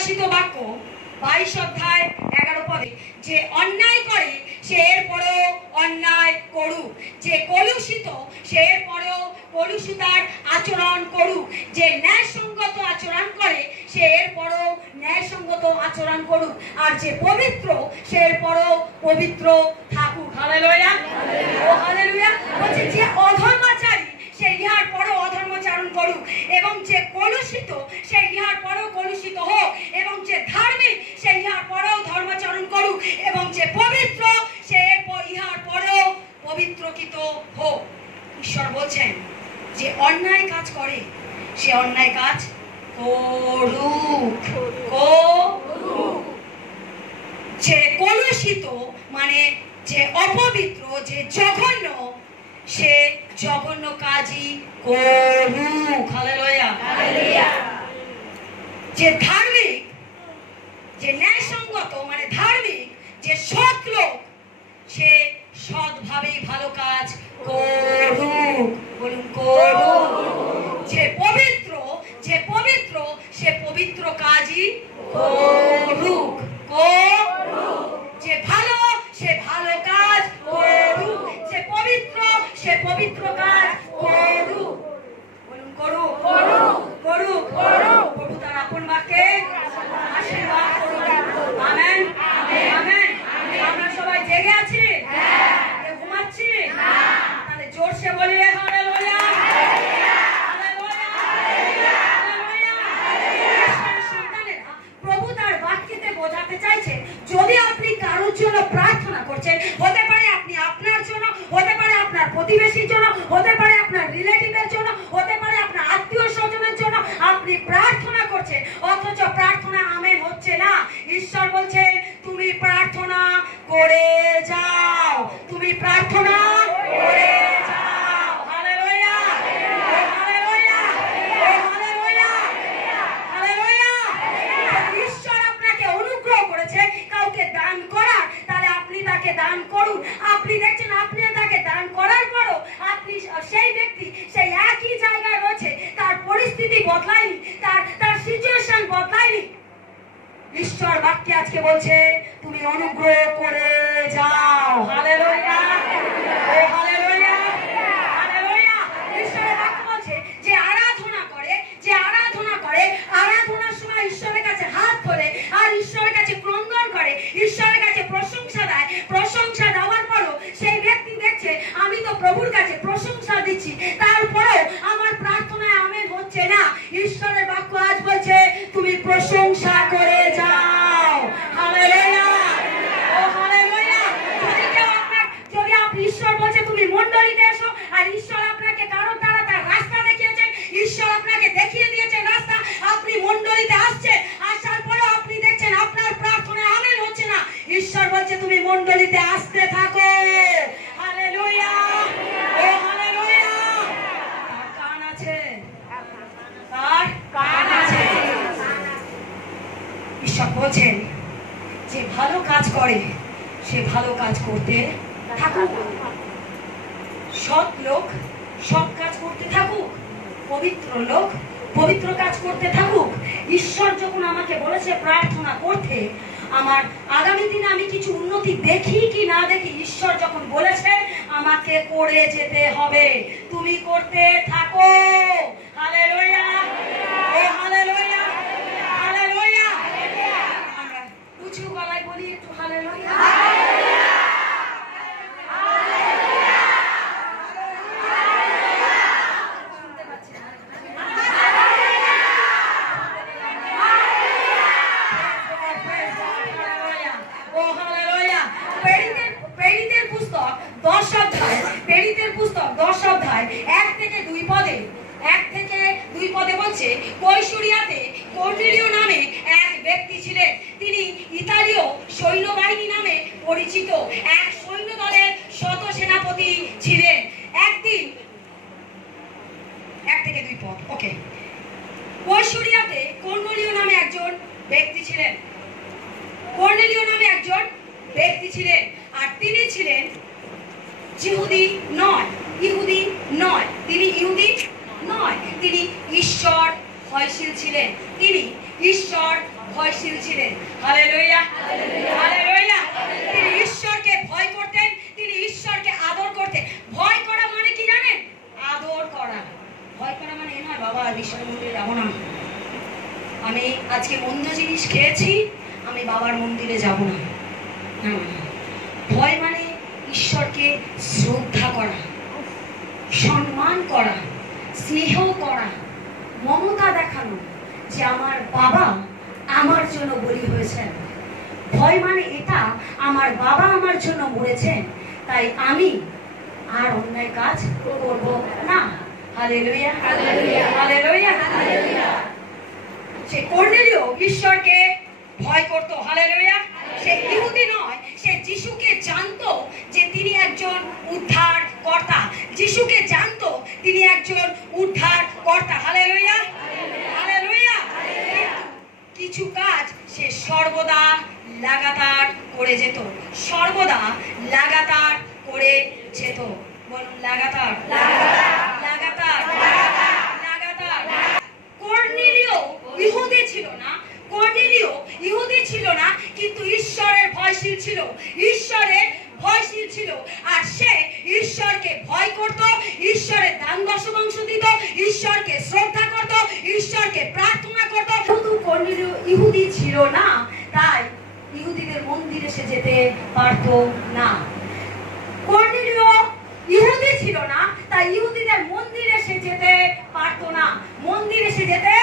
প্রকাশিত বাক্য 22 অধ্যায় 11 পদে, যে অন্যায় করে সে এরপরেও অন্যায় করুক, যে কলুষিত সে এরপরেও কলুষিতার আচরণ করুক, যে ন্যায়সঙ্গত আচরণ করে সে এরপরেও ন্যায়সঙ্গত আচরণ করুক, আর যে পবিত্র সে এরপরেও পবিত্র থাকুক। হালেলুয়া, ও হালেলুয়া। বলছে যে অধর্মাচারী সে ইহার পরেও অধর্মাচরণ করুক, এবং যে কলুষিত সে ইহার পরেও কলুষিত হোক, এবং যে ধার্মিক সে ইহার পরেও ধর্মাচরণ করুক, এবং যে পবিত্র সে ইহার পরেও পবিত্রকৃত হোক। ঈশ্বর বলছেন যে অন্যায় কাজ করে সে অন্যায় কাজ করুক, যে কলুষিত মানে যে অপবিত্র, যে জঘন্য, সে জঘন্য কাজই করুক। হালেলুয়া। যে ধার্মিক, যে ন্যায়সঙ্গত মানে ধার্মিক, যে সৎ লোক, সে সৎভাবেই ভালো কাজ করুক। বলুন করুক। যে পবিত্র, যে পবিত্র সে পবিত্র কাজই করুক, যে ভালো সে ভালো কাজ করুক, যে পবিত্র সে পবিত্র কাজ করুক। বলুন করুক, করুক, করুক। প্রভু তার আপন বাক্যে আশীর্বাদ করুন। Amen, amen. আমরা সবাই জেগে আছি, ঘুমাচ্ছি? তাহলে জোরসে বলি হালেলুয়া, হালেলুয়া, হালেলুয়া। সন্তানেরা প্রভু তার বাক্যেতে বোঝাতে চাইছে, যদি আপনি কারোর জন্য প্রার্থনা করছেন, হতে পারে আপনি আপনার জন্য, হতে পারে আপনার প্রতিবেশীর জন্য, হতে পারে আপনার রিলেটিভের জন্য, হতে পারে আপনার আত্মীয় স্বজনের জন্য আপনি প্রার্থনা করছেন, অথচ প্রার্থনা আমেন হচ্ছে না। ঈশ্বর বলছেন তুমি প্রার্থনা করে যাও, তুমি প্রার্থনা করে যাও। Hallelujah, hallelujah, hallelujah, hallelujah. ঈশ্বর আপনাকে অনুগ্রহ করেছে কাউকে দান করার, তাহলে আপনি তাকে দান করুন। আপনি দেখছেন আপনি তাকে দান করার পরও আপনি সেই ব্যক্তি সেই একই জায়গায় রয়েছে, তার পরিস্থিতি বদলায়নি, তার সিচুয়েশন বদলায়নি। ঈশ্বর বাক্যে আজকে বলছে তুমি অনুগ্রহ করে যাও। হালেলুয়া, ও হালেলুয়া, হালেলুয়া। ঈশ্বরের বাক্য বলছে যে আরাধনা করে, যে আরাধনা করে, আরাধনার সময় ঈশ্বরের কাছে হাত তোলে আর ঈশ্বরের কাছে ক্রন্দন করে, ঈশ্বরের কাছে প্রশংসা দেয়। প্রশংসা দেওয়ার পরও সেই ব্যক্তি দেখছে আমি তো প্রভুর কাছে প্রশংসা দিচ্ছি, তারপরেও আমার প্রার্থনায় আমেন হচ্ছে না। ঈশ্বরের বাক্য আজ বলছে তুমি প্রশংসা করে যাও। হালেলুয়া, ও হালেলুয়া। যদি আপনি, ঈশ্বর বলছে তুমি মণ্ডলীতে এসো, আর ঈশ্বর আপনাকে কারোর দ্বারা তার রাস্তা দেখিয়েছে, ঈশ্বর আপনাকে দেখিয়ে দিয়েছেন রাস্তা, আপনি মণ্ডলীতে আসছে, আসার পরে আপনি দেখছেন আপনার প্রার্থনা আমেন হচ্ছে না। ঈশ্বর বলছে তুমি মণ্ডলীতে আসতে থাকো। হালেলুয়া, ও হালেলুয়া। তার কান আছে, তার কান আছে। ঈশ্বর বলছেন যে ভালো কাজ করে সে ভালো কাজ করতে থাকুক, সৎ লোক সৎ কাজ করতে থাকুক, পবিত্র লোক পবিত্র কাজ করতে থাকুক। ঈশ্বর যখন আমাকে বলেছে প্রার্থনা করতে, আমার আগামী দিনে আমি কিছু উন্নতি দেখি কি না দেখি, ঈশ্বর যখন বলেছে আমাকে করে যেতে হবে, তুমি করতে থাকো। হালেলুয়া, ও হালেলুয়া, হালেলুয়া। আমরা উঁচু গলায় বলি একটু হালেলুয়া। কৈশোরিয়াতে কর্নেলীয় নামে এক ব্যক্তি ছিলেন। তিনি ইতালীয় সৈন্যবাহিনী নামে পরিচিত এক সৈন্য দলের শত সেনাপতি ছিলেন। একদিন 1 থেকে 2 পদ, ওকে। কৈশোরিয়াতে কর্নেলীয় নামে একজন ব্যক্তি ছিলেন, কর্নেলীয় নামে একজন ব্যক্তি ছিলেন, আর তিনি ছিলেন ইহুদি নয়, ইহুদি নয়, তিনি ইহুদি নয়, তিনি ঈশ্বর ভয়শীল ছিলেন, তিনি ঈশ্বর ভয়শীল ছিলেন। Hallelujah, hallelujah. তিনি ঈশ্বরকে ভয় করতেন, তিনি ঈশ্বরকে আদর করতেন। ভয় করা মানে কি জানেন? আদর করা। ভয় করা মানে এ নয় বাবা ঈশ্বর মন্দিরে যাবো না, আমি আজকে মন্দ জিনিস খেয়েছি, আমি বাবার মন্দিরে যাব না। ভয় মানে ঈশ্বরকে শ্রদ্ধা করা, সম্মান করা, স্নেহ করা, মমতা দেখানো, যে আমার বাবা আমার জন্য বলি হয়েছেন। ভয় মানে এটা, আমার বাবা আমার জন্য মরেছেন, তাই আমি আর অন্যায় কাজ করব না। Hallelujah, hallelujah, hallelujah, hallelujah. সে কর্নেলিয় ঈশ্বরকে ভয় করত। হালেলুয়া। সে ইহুদি নয়, সে যিশুকে জানতো যে তিনি একজন উদ্ধার কর্তা। যিশুকে জানতো তিনি একজন উদ্ধার কর্তা। Hallelujah, hallelujah. কিছু কাজ সে সর্বদা লাগাতার করে যেত, সর্বদা লাগাতার করে যেত। বলুন লাগাতার, লাগাতার, লাগাতার। কর্নেলিয় ইহুদি ছিল না, কর্নেলিয় ইহুদি ছিল না, কিন্তু ঈশ্বরের ভয়শীল ছিল, ঈশ্বরের ভয়শীল ছিল। আর সে ঈশ্বরকে ভয় করত, ঈশ্বরের দান দশমাংশ দিত, ঈশ্বরকে শ্রদ্ধা করত, ঈশ্বরকে প্রার্থনা করত। শুধু কর্নেলিয় ইহুদি ছিল না, তাই ইহুদিদের মন্দিরে সে যেতে পারত না। কর্নেলিয় ইহুদি ছিল না, তাই ইহুদিদের মন্দিরে সে যেতে পারতো না, মন্দিরে সে যেতে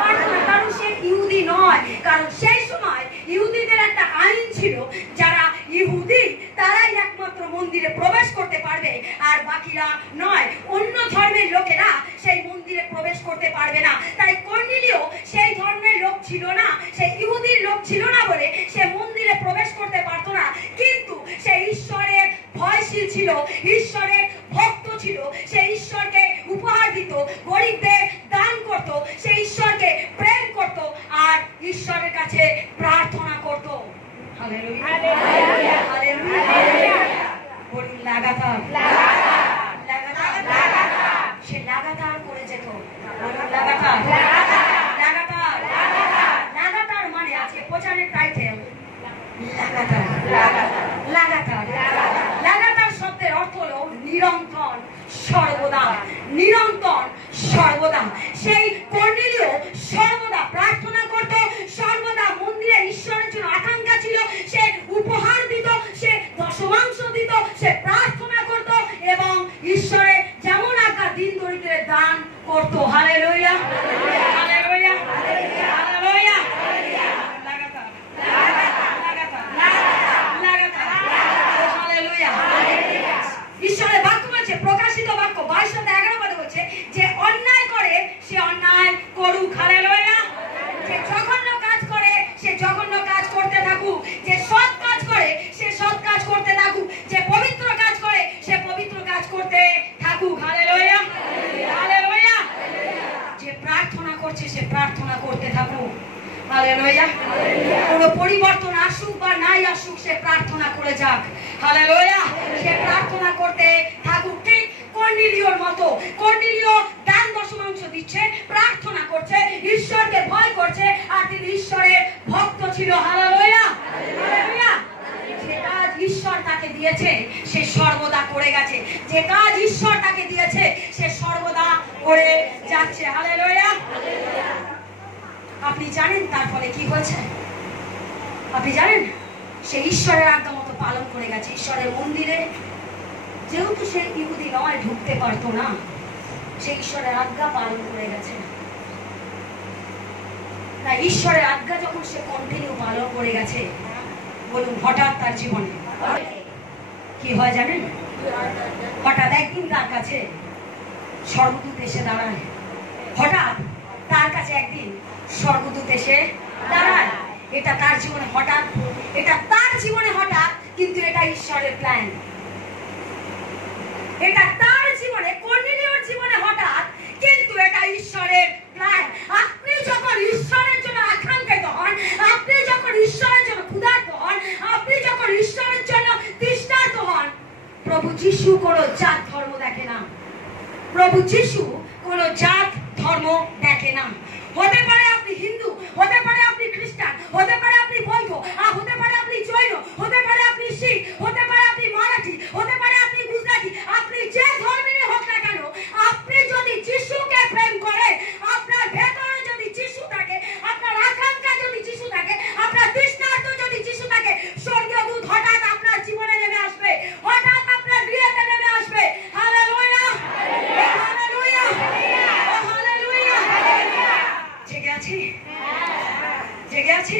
পারতো না, কারণ সে ইহুদি নয়। কারণ সেই সময় ইহুদিদের একটা আইন ছিল, যারা ইহুদি তারাই একমাত্র মন্দিরে প্রবেশ করতে পারবে, আর বাকিরা নয়। অন্য ধর্মের লোকেরা সেই মন্দিরে প্রবেশ করতে পারবে না। তাই কর্নেলিয় সেই ধর্মের লোক ছিল না, সেই ইহুদির লোক ছিল না বলে সে মন্দিরে প্রবেশ করতে পারতো না। কিন্তু সে ঈশ্বরের ভয়শীল ছিল, ঈশ্বরের ভক্ত ছিল, সে ঈশ্বরকে উপহার দিত, গরিবদের দান করত, সে ঈশ্বরকে প্রেম করত, আর ঈশ্বরের কাছে প্রার্থনা করত। Hallelujah, hallelujah, hallelujah. বলুন লাগাতার, লাগাতার, লাগাতার। সে লাগাতার করে যেত। বলুন লাগাতার, লাগাতার, লাগাতার। মানে আজকে প্রচারের টাইটেল লাগাতার, লাগাতার, লাগাতার শব্দের অর্থ হলো নিরন্তর, সর্বদা, নিরন্তর, সর্বদা। সেই কর্নেলিয় সর্বদা প্রার্থনা করত, সর্বদা মন্দিরে ঈশ্বরের জন্য আকাঙ্ক্ষা ছিল, সে উপহার দিত, সে দশমাংশ দিত, সে প্রার্থনা করত, এবং ঈশ্বরের যেমন আজ্ঞা দিন দরিদ্রের দান করত। Hallelujah, hallelujah, hallelujah. লাগাতার, লাগাতার, লাগাতার, হালেলুয়া। ঈশ্বরের বাক্য বলছে, প্রকাশিত বাক্য 22:11 বলছে যে অন্যায় করে সে অন্যায় করুক। হালেলুয়া। যে জঘন্য কাজ করে সে জঘন্য কাজ করতে থাকুক, যে সৎ কাজ করে সে সৎ কাজ করতে থাকুক, যে পবিত্র কাজ করে সে পবিত্র কাজ করতে থাকুক। Hallelujah, hallelujah. যে প্রার্থনা করছে সে প্রার্থনা করতে থাকুক। হালেলুয়া। কোনো পরিবর্তন আসুক বা নাই আসুক, সে প্রার্থনা করে যাক। হালেলুয়া। সে প্রার্থনা করতে থাকুক। ঠিক কর্নেলিয়র মতো। কর্নেলিয় দান দশমাংশ দিচ্ছে, প্রার্থনা করছে, ঈশ্বরকে ভয় করছে, আর তিনি ঈশ্বরের ভক্ত ছিল। Hallelujah, hallelujah. যে কাজ ঈশ্বর তাকে দিয়েছে সে সর্বদা করে গেছে, যে কাজ ঈশ্বর তাকে দিয়েছে সে সর্বদা করে যাচ্ছে। হালেলুয়া। আপনি জানেন তার ফলে কি হয়েছে? আপনি জানেন সে ঈশ্বরের আজ্ঞা মতো পালন করে গেছে। ঈশ্বরের মন্দিরে যেহেতু সে ইহুদি নয়, ঢুকতে পারতো না, সে ঈশ্বরের আজ্ঞা পালন করে গেছে। না, ঈশ্বরের আজ্ঞা যখন সে কন্টিনিউ পালন করে গেছে, বলুন হঠাৎ তার জীবনে কি হয় জানেন? হঠাৎ একদিন তার কাছে স্বর্গদূত এসে দাঁড়ায়। হঠাৎ তার কাছে একদিন স্বর্গদূত এসে দাঁড়ায়। এটা তার জীবনে হঠাৎ, এটা তার জীবনে হঠাৎ, কিন্তু এটা ঈশ্বরের প্ল্যান। এটা তার জীবনে, কর্নেলিয়র জীবনে হঠাৎ, কিন্তু এটা ঈশ্বরের প্ল্যান। আপনি যখন ঈশ্বরের জন্য আকাঙ্ক্ষিত হন, আপনি যখন ঈশ্বরের জন্য ক্ষুধার্ত হন, আপনি যখন ঈশ্বরের জন্য তৃষ্ণার্ত হন, প্রভু যিশু কোনো জাত ধর্ম দেখে না। প্রভু যিশু কোনো জাত ধর্ম দেখে না। হতে পারে আপনি হিন্দু, হতে পারে আপনি খ্রিস্টান, জেগে আছি?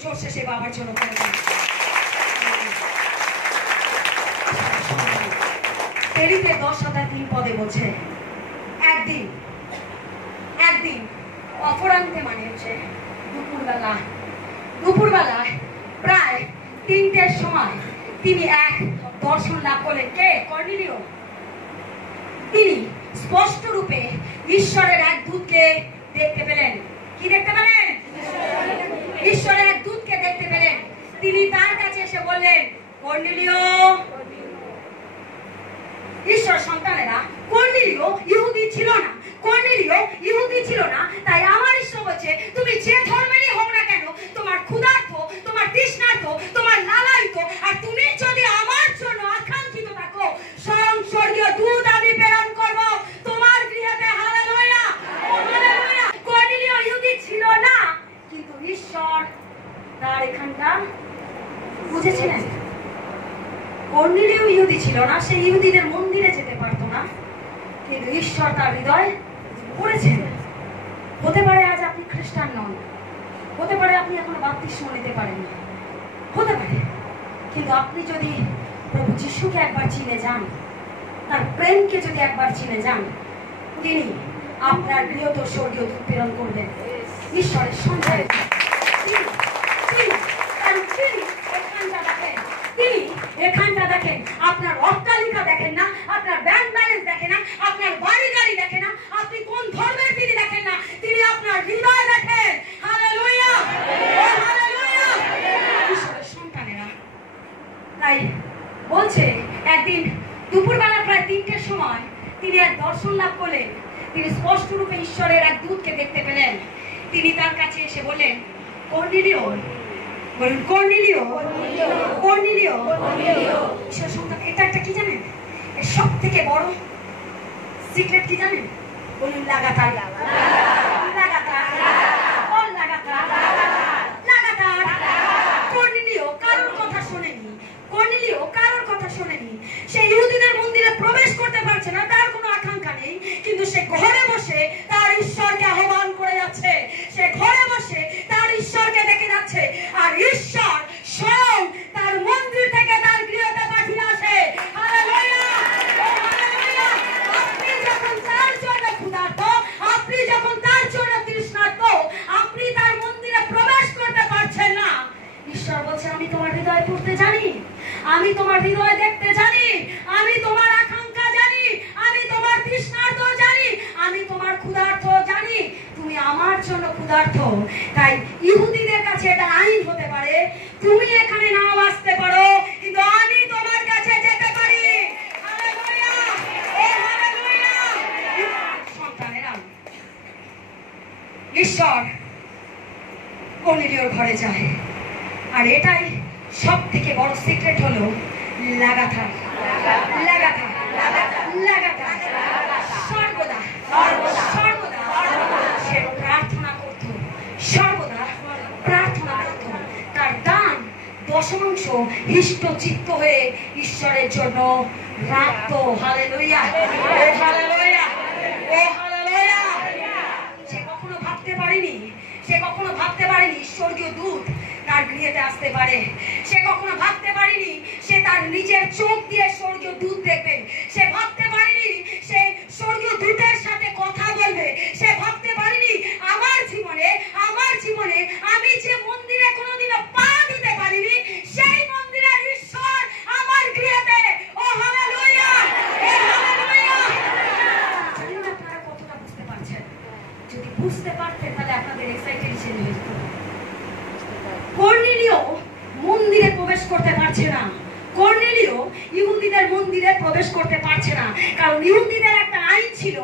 জোরসে সে বাবার জন্য করে দিন। তেরিতে 10:03 বলছে, একদিন অপরান্তে মানে হচ্ছে দুপুরবেলায় প্রায় 3টের সময় তিনি এক দর্শন লাভ করলেন। কে? কর্নেলিয়। তিনি স্পষ্ট রূপে ঈশ্বরের এক দূতকে দেখতে পেলেন। কি দেখতে পেলেন? ঈশ্বরের এক দূতকে দেখতে পেলেন। তিনি তার কাছে এসে বললেন, কর্নেলিয়। ঈশ্বর সন্তানেরা, কর্নেলিয় ইহুদি ছিল না। তাই আমার ঈশ্বর বলছে, তুমি যে ধর্মেরই হও না কেন, তোমার ক্ষুধার্ত, তোমার তৃষ্ণার্ত, তোমার লালায়িত, আর তুমি যদি আমার জন্য আকাঙ্ক্ষিত থাকো, স্বয়ং স্বর্গীয় দূত আমি প্রেরণ করব তোমার গৃহেতে। Hallelujah, hallelujah. কর্নেলিয় ইহুদি ছিল না, কিন্তু ঈশ্বর তার এখানটা বুঝেছিলেন। কর্নেলিয় ইহুদি ছিল না, সে ইহুদিদের মন্দিরে যেতে পারতো না, কিন্তু ঈশ্বর তার হৃদয় পড়েছেন। হতে পারে আজ আপনি খ্রিস্টান নন, হতে পারে আপনি এখনো বাপ্তিস্ম নিতে পারেন না, হতে পারে, কিন্তু আপনি যদি প্রভু যিশুকে একবার চিনে যান, তার প্রেমকে যদি একবার চিনে যান, তিনি আপনার বৃহত্তর স্বর্গীয় দূত প্রেরণ করবেন। ঈশ্বরের সন্তান তিনি এখানটা দেখেন। আপনার অট্টালিকা দেখেন না, আপনার ব্যাংক ব্যালেন্স দেখেন না, আপনার বাড়ি গাড়ি দেখেন না, আপনি কোন ধর্মের তিনি দেখেন না, তিনি আপনার হৃদয় দেখেন। Hallelujah, hallelujah. ঈশ্বরের সন্তানেরা, তাই বলছে একদিন দুপুরবেলা প্রায় 3টের সময় তিনি এক দর্শন লাভ করলেন। তিনি স্পষ্ট রূপে ঈশ্বরের এক দূতকে দেখতে পেলেন। তিনি তার কাছে এসে বললেন, কর্নেলিয়। বলুন, কর্নেলিয়। ঈশ্বর সন্তান, এটা একটা কি জানেন? এর সব থেকে বড় সিক্রেট কি জানেন? বলুন, লাগাতার। কর্নেলিয় কারোর কথা শোনেনি। সে ইহুদিদের মন্দিরে প্রবেশ করতে পারছে না, তার কোনো আকাঙ্ক্ষা নেই, কিন্তু সে ঘরে বসে তার ঈশ্বরকে আহ্বান করে যাচ্ছে। সে ঘরে বসে তার ঈশ্বরকে দেখে যাচ্ছে, আর ঈশ্বর স্বয়ং তার মন্দির থেকে তার গৃহতে পাঠিয়ে আসে। Hallelujah, hallelujah. আপনি যখন তার জন্য ক্ষুধার্ত, আপনি যখন তার জন্য তৃষ্ণার্ত, আপনি তার মন্দিরে প্রবেশ করতে পারছেন না, ঈশ্বর বলছে, আমি তোমার হৃদয় পড়তে জানি, আমি তোমার হৃদয় দেখতে জানি, আমি তোমার আকাঙ্ক্ষা জানি, আমি তোমার তৃষ্ণার্ত জানি, আমি তোমার ক্ষুধার্ত জানি, তুমি আমার জন্য ক্ষুধার্ত। তাই ইহুদিদের কাছে এটা আইন হতে পারে, তুমি এখানে নাও আসতে পারো, কিন্তু আমি তোমার কাছে যেতে পারি। হালেলুয়া, ও হালেলুয়া। সন্তানেরা, ঈশ্বর কর্নেলিয়র ঘরে যায়, আর এটাই সব থেকে বড় সিক্রেট হলো লাগাতার। সর্বদা সে প্রার্থনা করত, সর্বদা প্রার্থনা করত। তার দান দশমাংশ হিষ্ট চিত্ত হয়ে ঈশ্বরের জন্য রাখত। হালেলুয়া, ও হালেলুয়া, ও হালেলুয়া। সে কখনো ভাবতে পারেনি স্বর্গীয় দূত তার গৃহেতে আসতে পারে। সে কখনো ভাবতে পারেনি সে তার নিজের চোখ দিয়ে স্বর্গীয় দূত দেখবে। সে ভাবতে পারেনি সে স্বর্গীয় দূতের সাথে কথা বলবে। সে ভাবতে পারেনি আমার জীবনে আমি যে মন্দিরে কোনোদিনও পা দিতে পারিনি, সেই মন্দিরের ঈশ্বর আমার গৃহেতে। ও হালেলুয়া, ও হালেলুয়া। জানি না আপনারা কতটা বুঝতে পারছেন। যদি বুঝতে পারতেন তাহলে আপনাদের এক্সাইটেড ছিল। কর্নেলিয় মন্দিরে প্রবেশ করতে পারছে না, কর্নেলিয় ইহুদিদের মন্দিরে প্রবেশ করতে পারছে না, কারণ ইহুদিদের একটা আইন ছিল,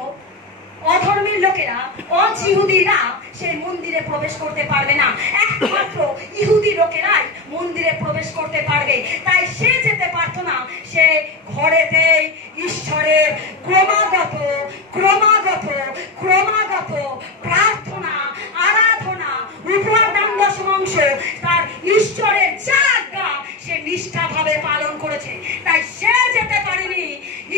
অধর্মের লোকেরা, অজিহুদিরা সেই মন্দিরে প্রবেশ করতে পারবে না, একমাত্র ইহুদি লোকেরাই মন্দিরে প্রবেশ করতে পারবে। তাই সে যেতে পারতো না। সে ঘরেতে ঈশ্বরের ক্রমাগত প্রার্থনা, আরাধনা, উপরদান দশমাংশ তার ঈশ্বরের যা আজ্ঞা সে নিষ্ঠাভাবে পালন করেছে। তাই সে যেতে পারেনি।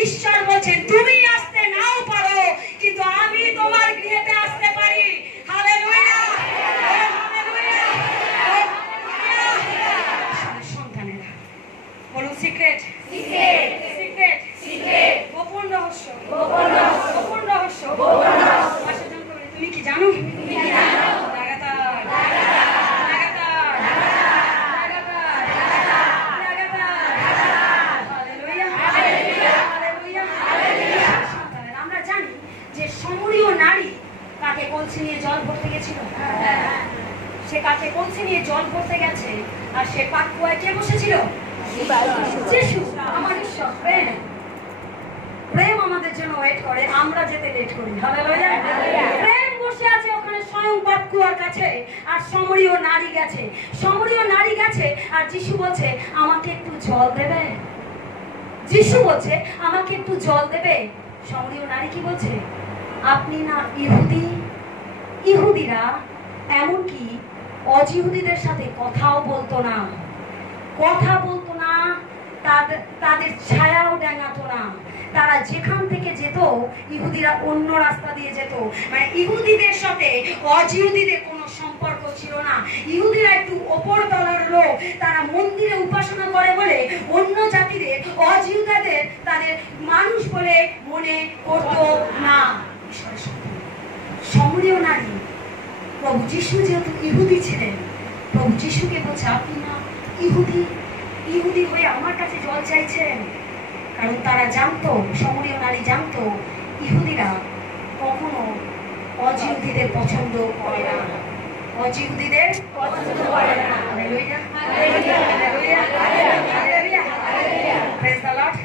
ঈশ্বর বলছেন, তুমি আসতে নাও পারো, কিন্তু আমি তোমার গৃহেতে আসতে পারি। Hallelujah, hallelujah. কলসি নিয়ে জল ভরতে গেছে, আর সে পাকুয়ায় কে বসেছিল? যিশু, আমার ঈশ্বর। প্রেম আমাদের জন্য ওয়েট করে, আমরা যেতে লেট করি। হালেলুয়া। প্রেম বসে আছে ওখানে স্বয়ং পাকুয়ার কাছে, আর সমরীয় নারী গেছে, সমরীয় নারী গেছে, আর যিশু বলছে আমাকে একটু জল দেবে। যিশু বলছে আমাকে একটু জল দেবে। সমরীয় নারী কি বলছে? আপনি না ইহুদি? ইহুদিরা এমনকি অজিহুদিদের সাথে কথাও বলতো না, কথা বলতো না, তাদের ছায়াও ডেঙাতো না। তারা যেখান থেকে যেত, ইহুদিরা অন্য রাস্তা দিয়ে যেত। মানে ইহুদিদের সাথে অজিহুদিদের কোনো সম্পর্ক ছিল না। ইহুদিরা একটু ওপর তলার লোক, তারা মন্দিরে উপাসনা করে বলে অন্য জাতিদের, অজিহুদাদের তাদের মানুষ বলে মনে করতো না। সমরীয় নারী, প্রভু যিশু যেহেতু ইহুদি ছিলেন, প্রভু যিশুকে বলছে আপনি না ইহুদি, ইহুদি হয়ে আমার কাছে জল চাইছেন। কারণ তারা জানতো, সমরীয় নারী জানতো, ইহুদিরা কখনো অজিহুদিদের পছন্দ করে না, অজিহুদিদের পছন্দ করে না। Hallelujah, hallelujah, hallelujah, hallelujah, hallelujah, praise the lord.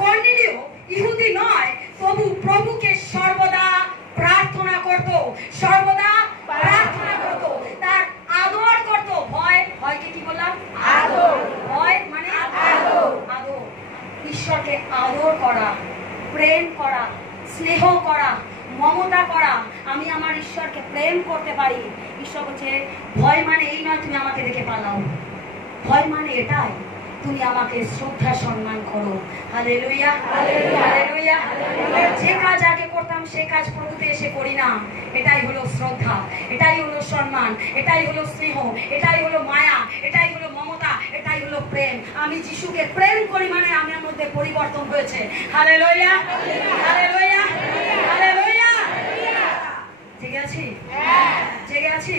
কর্নেলিয় ইহুদি নয়, প্রভুকে সর্বদা প্রার্থনা করত, সর্বদা প্রার্থনা করত, তার আদর করত। ভয়কে কি বললাম? আদর। ভয় মানে আদর। আদর, ঈশ্বরকে আদর করা, প্রেম করা, স্নেহ করা, মমতা করা। আমি আমার ঈশ্বরকে প্রেম করতে পারি। ঈশ্বর বলছে ভয় মানে এই নয় তুমি আমাকে দেখে পালাও, ভয় মানে এটাই তুমি আমাকে শ্রদ্ধা সম্মান করো। Hallelujah, hallelujah. যে কাজ আগে করতাম সে কাজ প্রভুতে এসে করি না। এটাই হলো শ্রদ্ধা, এটাই হলো সম্মান, এটাই হলো স্নেহ, এটাই হলো মায়া, এটাই হলো মমতা, এটাই হলো প্রেম। আমি যিশুকে প্রেম করি মানে আমার মধ্যে পরিবর্তন হয়েছে। Hallelujah, hallelujah, hallelujah. জেগে আছি? জেগে আছি?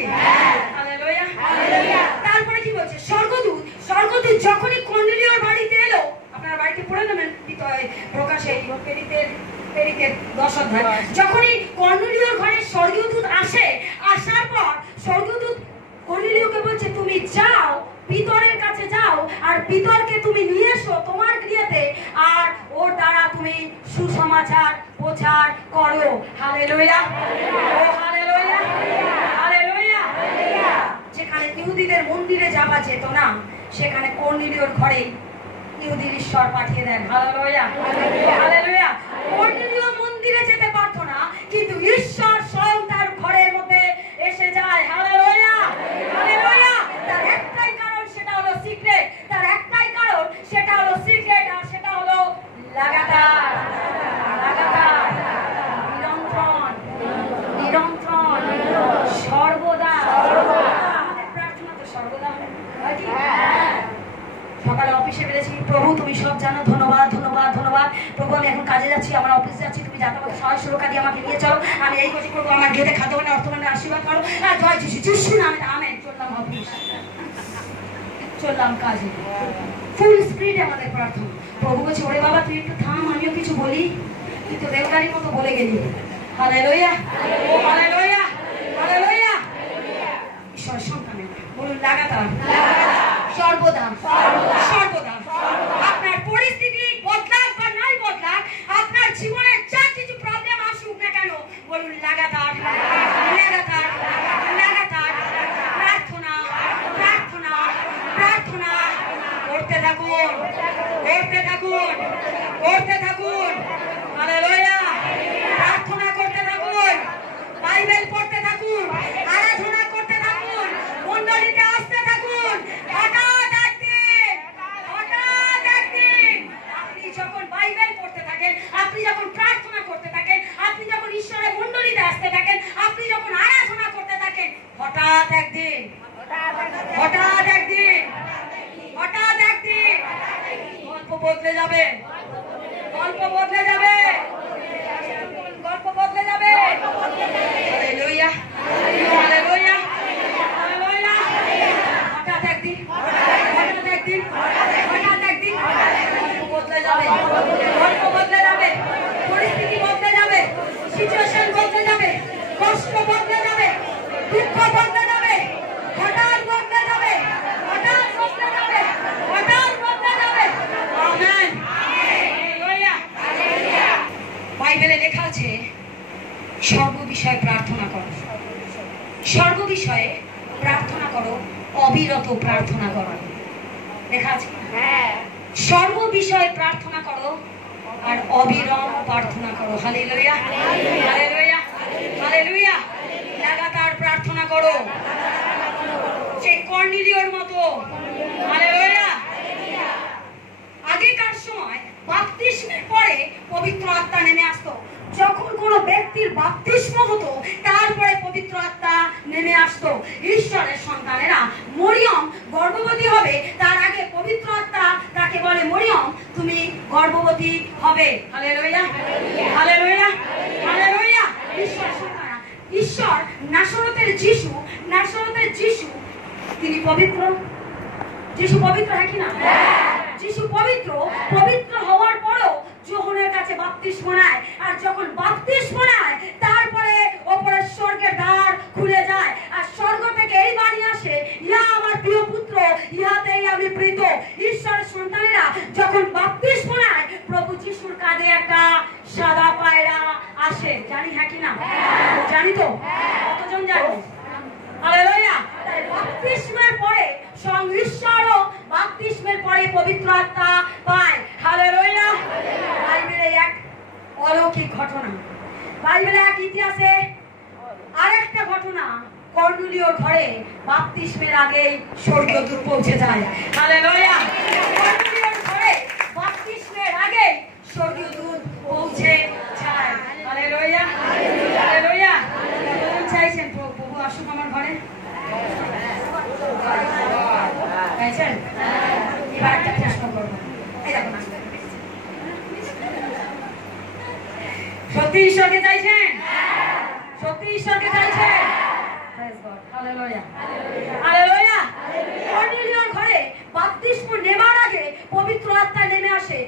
Hallelujah, hallelujah. তারপরে কি বলছে? স্বর্গদূত যখনই কর্নেলিয়র বাড়িতে এলো, আপনার বাড়িতে পড়ে নেবেন প্রকাশে পেরিতের 10 অধ্যায়। যখনই কর্নেলিয়র ঘরে স্বর্গদূত আসে, আসার পর স্বর্গদূত কর্নেলিয়কে বলছে তুমি যাও, পিতরের কাছে যাও, আর পিতরকে তুমি নিয়ে এসো তোমার গৃহেতে, আর ওর দ্বারা তুমি সুসমাচার প্রচার করো। হালেলুয়া, ও হালেলুয়া, হালেলুয়া। যেখানে ইহুদিদের মন্দিরে যাওয়া যেত না, সেখানে কর্নেলিয়র ঘরে ইহুদির ঈশ্বর পাঠিয়ে দেন। Hallelujah, hallelujah. কর্নেলিয় মন্দিরে যেতে পারতো না, কিন্তু ঈশ্বর স্বয়ং তার ঘরের মধ্যে এসে যায়। Hallelujah, hallelujah. তার একটাই কারণ, সেটা হলো সিক্রেট। তার একটাই কারণ, সেটা হলো সিক্রেট, আর সেটা হলো লাগাতার, লাগাতার, নিরন্তর, নিরন্তর, সর্বদা। আমাদের প্রার্থনা তো সর্বদা হয় কি? সকালে অফিসে বেরিয়েছি, প্রভু তুমি সব জানো, ধন্যবাদ, ধন্যবাদ, ধন্যবাদ। প্রভু আমি এখন কাজে যাচ্ছি, আমার অফিসে যাচ্ছি, তুমি যাতায়াত সহায় সুরক্ষা দিয়ে আমাকে নিয়ে চলো, আমি এই কাজ করবো, আমার ঘেতে খাদ্য মানে অর্থমানের আশীর্বাদ করো, আর জয় যিশু, যিশু নামে আমেন। চললাম অফিস, চললাম কাজে, ফুল স্পিডে আমাদের প্রার্থনা। প্রভু বলছে ওরে বাবা তুই একটু থাম, আমিও কিছু বলি, তুই তো দেবকারীর মতো বলে গেলি। হালেলুয়া, ও হালেলুয়া, হালেলুয়া। ঈশ্বরের সন্তানের বলুন লাগাতার, সর্বদা, সর্বদা। আপনার পরিস্থিতি বদলাক বা নাই বদলাক, আপনার জীবনে যা কিছু প্রবলেম আসুক না কেন, বলুন লাগাতার, লাগাতার, লাগাতার প্রার্থনা, প্রার্থনা, প্রার্থনা করতে থাকুন, করতে থাকুন, করতে থাকুন। হালেলুয়া, প্রার্থনা করতে থাকুন, বাইবেল পড়তে থাকুন, আরাধনা করতে থাকুন, মণ্ডলীতে আসতে থাকুন। হঠাৎ একদিন, হঠাৎ একদিন আপনি যখন বাইবেল পড়তে থাকেন, আপনি যখন প্রার্থনা করতে থাকেন, আপনি যখন ঈশ্বরের মণ্ডলীতে আসতে থাকেন, আপনি যখন আরাধনা করতে থাকেন, হঠাৎ একদিন, হঠাৎ একদিন, হঠাৎ একদিন গল্প বদলে যাবে, গল্প বদলে যাবে, গল্প বদলে যাবে। Hallelujah, hallelujah, hallelujah. হঠাৎ একদিন, হঠাৎ একদিন, হঠাৎ একদিন গল্প বদলে যাবে, গল্প বদলে যাবে, পরিস্থিতি বদলে যাবে, সিচুয়েশন বদলে যাবে, কষ্ট বদলে যাবে, দুঃখ বদলে যাবে। হঠাৎ বিষয়ে প্রার্থনা করো, অবিরত প্রার্থনা করো। দেখা আছে? সর্ব বিষয়ে প্রার্থনা করো আর অবিরাম প্রার্থনা করো। Hallelujah, hallelujah, hallelujah. লাগাতার প্রার্থনা করো, সেই কর্নেলিয়র মতো। হালেলুয়া। আগেকার সময় বাপ্তিস্মের পরে পবিত্র আত্মা নেমে আসতো। যখন কোনো ব্যক্তির বাপ্তিস্ম হতো তারপরে পবিত্র আত্মা নেমে আসতো। ঈশ্বরের সন্তানেরা মরিয়ম গর্ভবতী হবে তার আগে পবিত্র আত্মা তাকে বলে, মরিয়ম তুমি গর্ভবতী হবে। Hallelujah, hallelujah, hallelujah. ঈশ্বরের সন্তানেরা, ঈশ্বর নাসরতের যিশু তিনি পবিত্র। যিশু পবিত্র, হয় কি না? যিশু পবিত্র হওয়ার পরও যোহনের কাছে বাপ্তিস্ম নেয়, আর যখন বাপ্তিস্ম নেয় তারপরে ওপরের স্বর্গের দ্বার খুলে যায় আর স্বর্গ থেকে এই বাণী আসে, ইহা আমার প্রিয় পুত্র, ইহাতেই আমি প্রীত। ঈশ্বরের সন্তানেরা যখন বাপ্তিস্ম নেয়, প্রভু যিশুর কাঁধে একটা সাদা পায়রা আসে। জানি, হ্যাঁ কি না? জানি তো? কতজন জানো? হালেলুয়া। তাই বাপ্তিস্মের পরে স্বয়ং ঈশ্বরও বাপ্তিস্মের পরে পবিত্র আত্মা পায়। হালেলুয়া। বাইবেলে এক অলৌকিক ঘটনা, বাইবেলে এক ইতিহাসে আরেকটা ঘটনা। কর্নেলিয়র ঘরে বাপ্তিস্মের আগেই স্বর্গীয় দূত পৌঁছে যায়। হালেলুয়া। কর্নেলিয়র ঘরে বাপ্তিস্মের আগে স্বর্গীয় দূত পৌঁছে যায়। Hallelujah, hallelujah. চাইছেন প্রভু আসুক আমার ঘরে? চাইছেন? এবার একটা প্রশ্ন করবো। সত্যি ঈশ্বরকে চাইছেন? সত্যি ঈশ্বরকে চাইছেন? Hallelujah, hallelujah. কর্নেলিয়র ঘরে বাপ্তিস্ম নেবার আগে পবিত্র আত্মা নেমে আসে।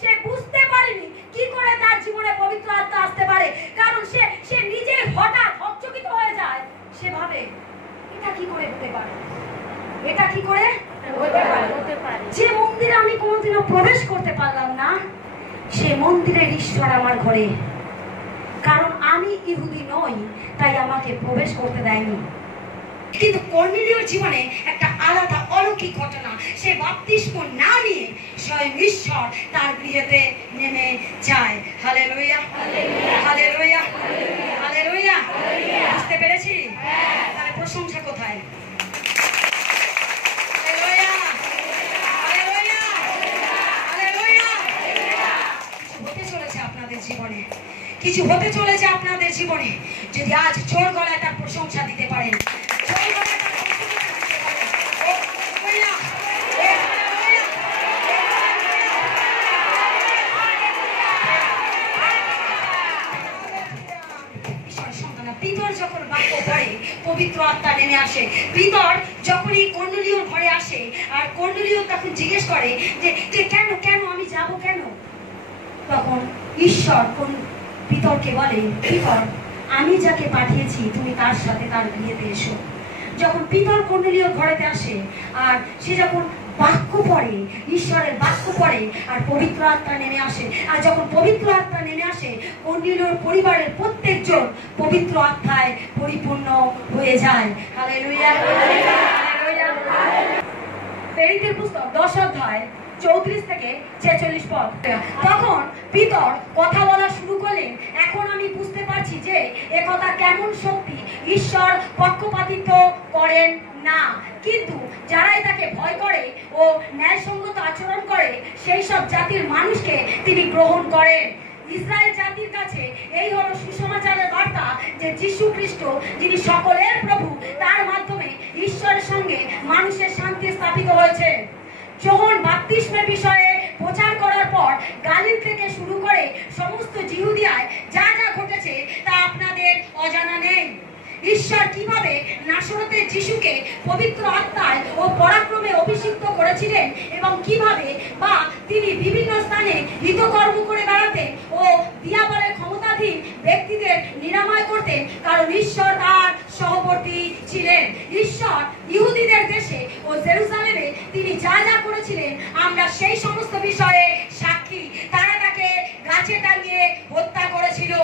সে বুঝতে পারেনি কি করে তার জীবনে পবিত্র আত্মা আসতে পারে, কারণ সে নিজে হঠাৎ হকচকিত হয়ে যায়। সে ভাবে, এটা কি করে হতে পারে, এটা কি করে হতে পারে? যে মন্দিরে আমি কোনোদিনও প্রবেশ করতে পারলাম না, সে মন্দিরের ঈশ্বর আমার ঘরে, কারণ আমি ইহুদি নই তাই আমাকে প্রবেশ করতে দেয়নি। কিন্তু কর্নেলিয়র জীবনে একটা আলাদা অলৌকিক ঘটনা। সে বাপ্তিস্ম না নিয়ে স্বয়ং ঈশ্বর তার গৃহেতে নেমে যায়। Hallelujah, hallelujah, hallelujah. বুঝতে পেরেছি? তাহলে প্রশংসা কোথায়? কিছু হতে চলেছে আপনাদের জীবনে। যদি আজ জোর গলায় তার প্রশংসা দিতে পারেন, পিতর যখন বাক্য পড়ে পবিত্র আত্মা নেমে আসে। পিতর যখন এই কর্নেলিয়র ঘরে আসে আর কর্নেলিয়র তখন জিজ্ঞেস করে যে কেন কেন আমি যাব কেন, তখন ঈশ্বর পিতরকে বলে, পিতর আমি যাকে পাঠিয়েছি তুমি তার সাথে তার বিয়েতে এসো। যখন পিতর কর্নেলিয়র ঘরেতে আসে আর সে যখন বাক্য পড়ে, ঈশ্বরের বাক্য পড়ে আর পবিত্র আত্মা নেমে আসে, আর যখন পবিত্র আত্মা নেমে আসে কর্নেলিয়র পরিবারের প্রত্যেকজন পবিত্র আত্মায় পরিপূর্ণ হয়ে যায়। Hallelujah, hallelujah. প্রেরিতের পুস্তক 10 অধ্যায় 34 থেকে 46 পদ। তখন পিতর কথা বলা শুরু করলেন, এখন আমি বুঝতে পারছি যে একথা কেমন সত্যি, ঈশ্বর পক্ষপাতিত্ব করেন না, কিন্তু যারাই তাকে ভয় করে ও ন্যায়সঙ্গত আচরণ করে সেই সব জাতির মানুষকে তিনি গ্রহণ করেন। ইসরায়েল জাতির কাছে এই হলো সুসমাচারের বার্তা যে যীশু খ্রিস্ট যিনি সকলের প্রভু, তার মাধ্যমে ঈশ্বরের সঙ্গে মানুষের শান্তি স্থাপিত হয়েছে। যোহন বাপ্তিস্মের বিষয়ে প্রচার করার পর গালিল থেকে শুরু করে সমস্ত জিহুদিয়ায় যা যা ঘটেছে তা আপনাদের অজানা নেই। ঈশ্বর কিভাবে নাসরতের যিশুকে পবিত্র আত্মায় ও পরাক্রমে অভিষিক্ত করেছিলেন এবং কিভাবে বা তিনি বিভিন্ন স্থানে হিতকর্ম করে বেড়াতেন ও দিয়াবলের ক্ষমতাধীন ব্যক্তিদের নিরাময় করতেন, কারণ ঈশ্বর তার সহবর্তী ছিলেন। ঈশ্বর ইহুদিদের দেশে ও জেরুজালেমে তিনি যা যা করেছিলেন আমরা সেই সমস্ত বিষয়ে সাক্ষী। তারা তাকে গাছে টাঙিয়ে হত্যা করেছিল।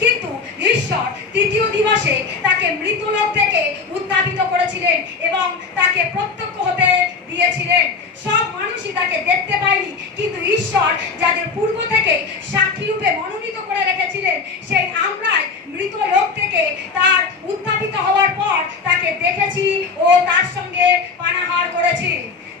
কিন্তু ঈশ্বর তৃতীয় দিবসে তাকে মৃতলোক থেকে উত্থাপিত করেছিলেন এবং তাকে প্রত্যক্ষ হতে দিয়েছিলেন। সব মানুষই তাকে দেখতে পায়নি, কিন্তু ঈশ্বর যাদের পূর্ব থেকে সাক্ষী রূপে মনোনীত করে রেখেছিলেন, সেই আমরাই মৃত লোক থেকে তার উত্থাপিত হওয়ার পর তাকে দেখেছি ও তার সঙ্গে পানাহার করেছি।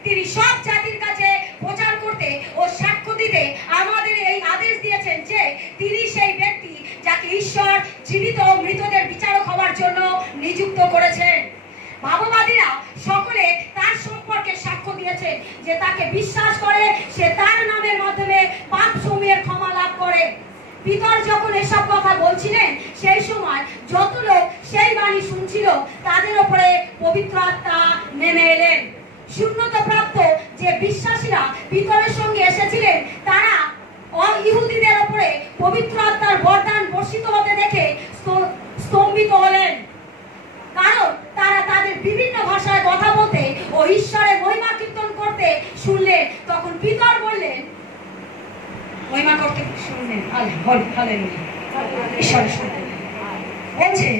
তিনি সব জাতির কাছে প্রচার করতে ও সাক্ষ্য দিতে আমাদের এই আদেশ দিয়েছেন যে তিনি সেই ব্যক্তি যাকে ঈশ্বর জীবিত ও মৃতদের বিচারক হওয়ার জন্য নিযুক্ত করেছেন। ভাববাদীরা সকলে তার সম্পর্কে সাক্ষ্য দিয়েছেন যে তাকে বিশ্বাস করে সে তার নামের মাধ্যমে পাপ সমূহের ক্ষমা লাভ করে। পিতর যখন এসব কথা বলছিলেন, সেই সময় যত লোক সেই বাণী শুনছিল তাদের উপরে পবিত্র আত্মা নেমে এলেন। শূন্যতা প্রাপ্ত যে বিশ্বাসীরা পিতরের সঙ্গে এসেছিলেন, তারা অইহুদিদের উপরে পবিত্র আত্মার বরদান বর্ষিত হতে দেখে স্তম্ভিত হলেন, কারণ তারা তাদের বিভিন্ন ভাষায় কথা বলতে ও ঈশ্বরের মহিমা কীর্তন করতে শুনলেন। তখন পিতর বললেন, মহিমা করতে শুনলেন, ঈশ্বরের শুনলেন, বলছে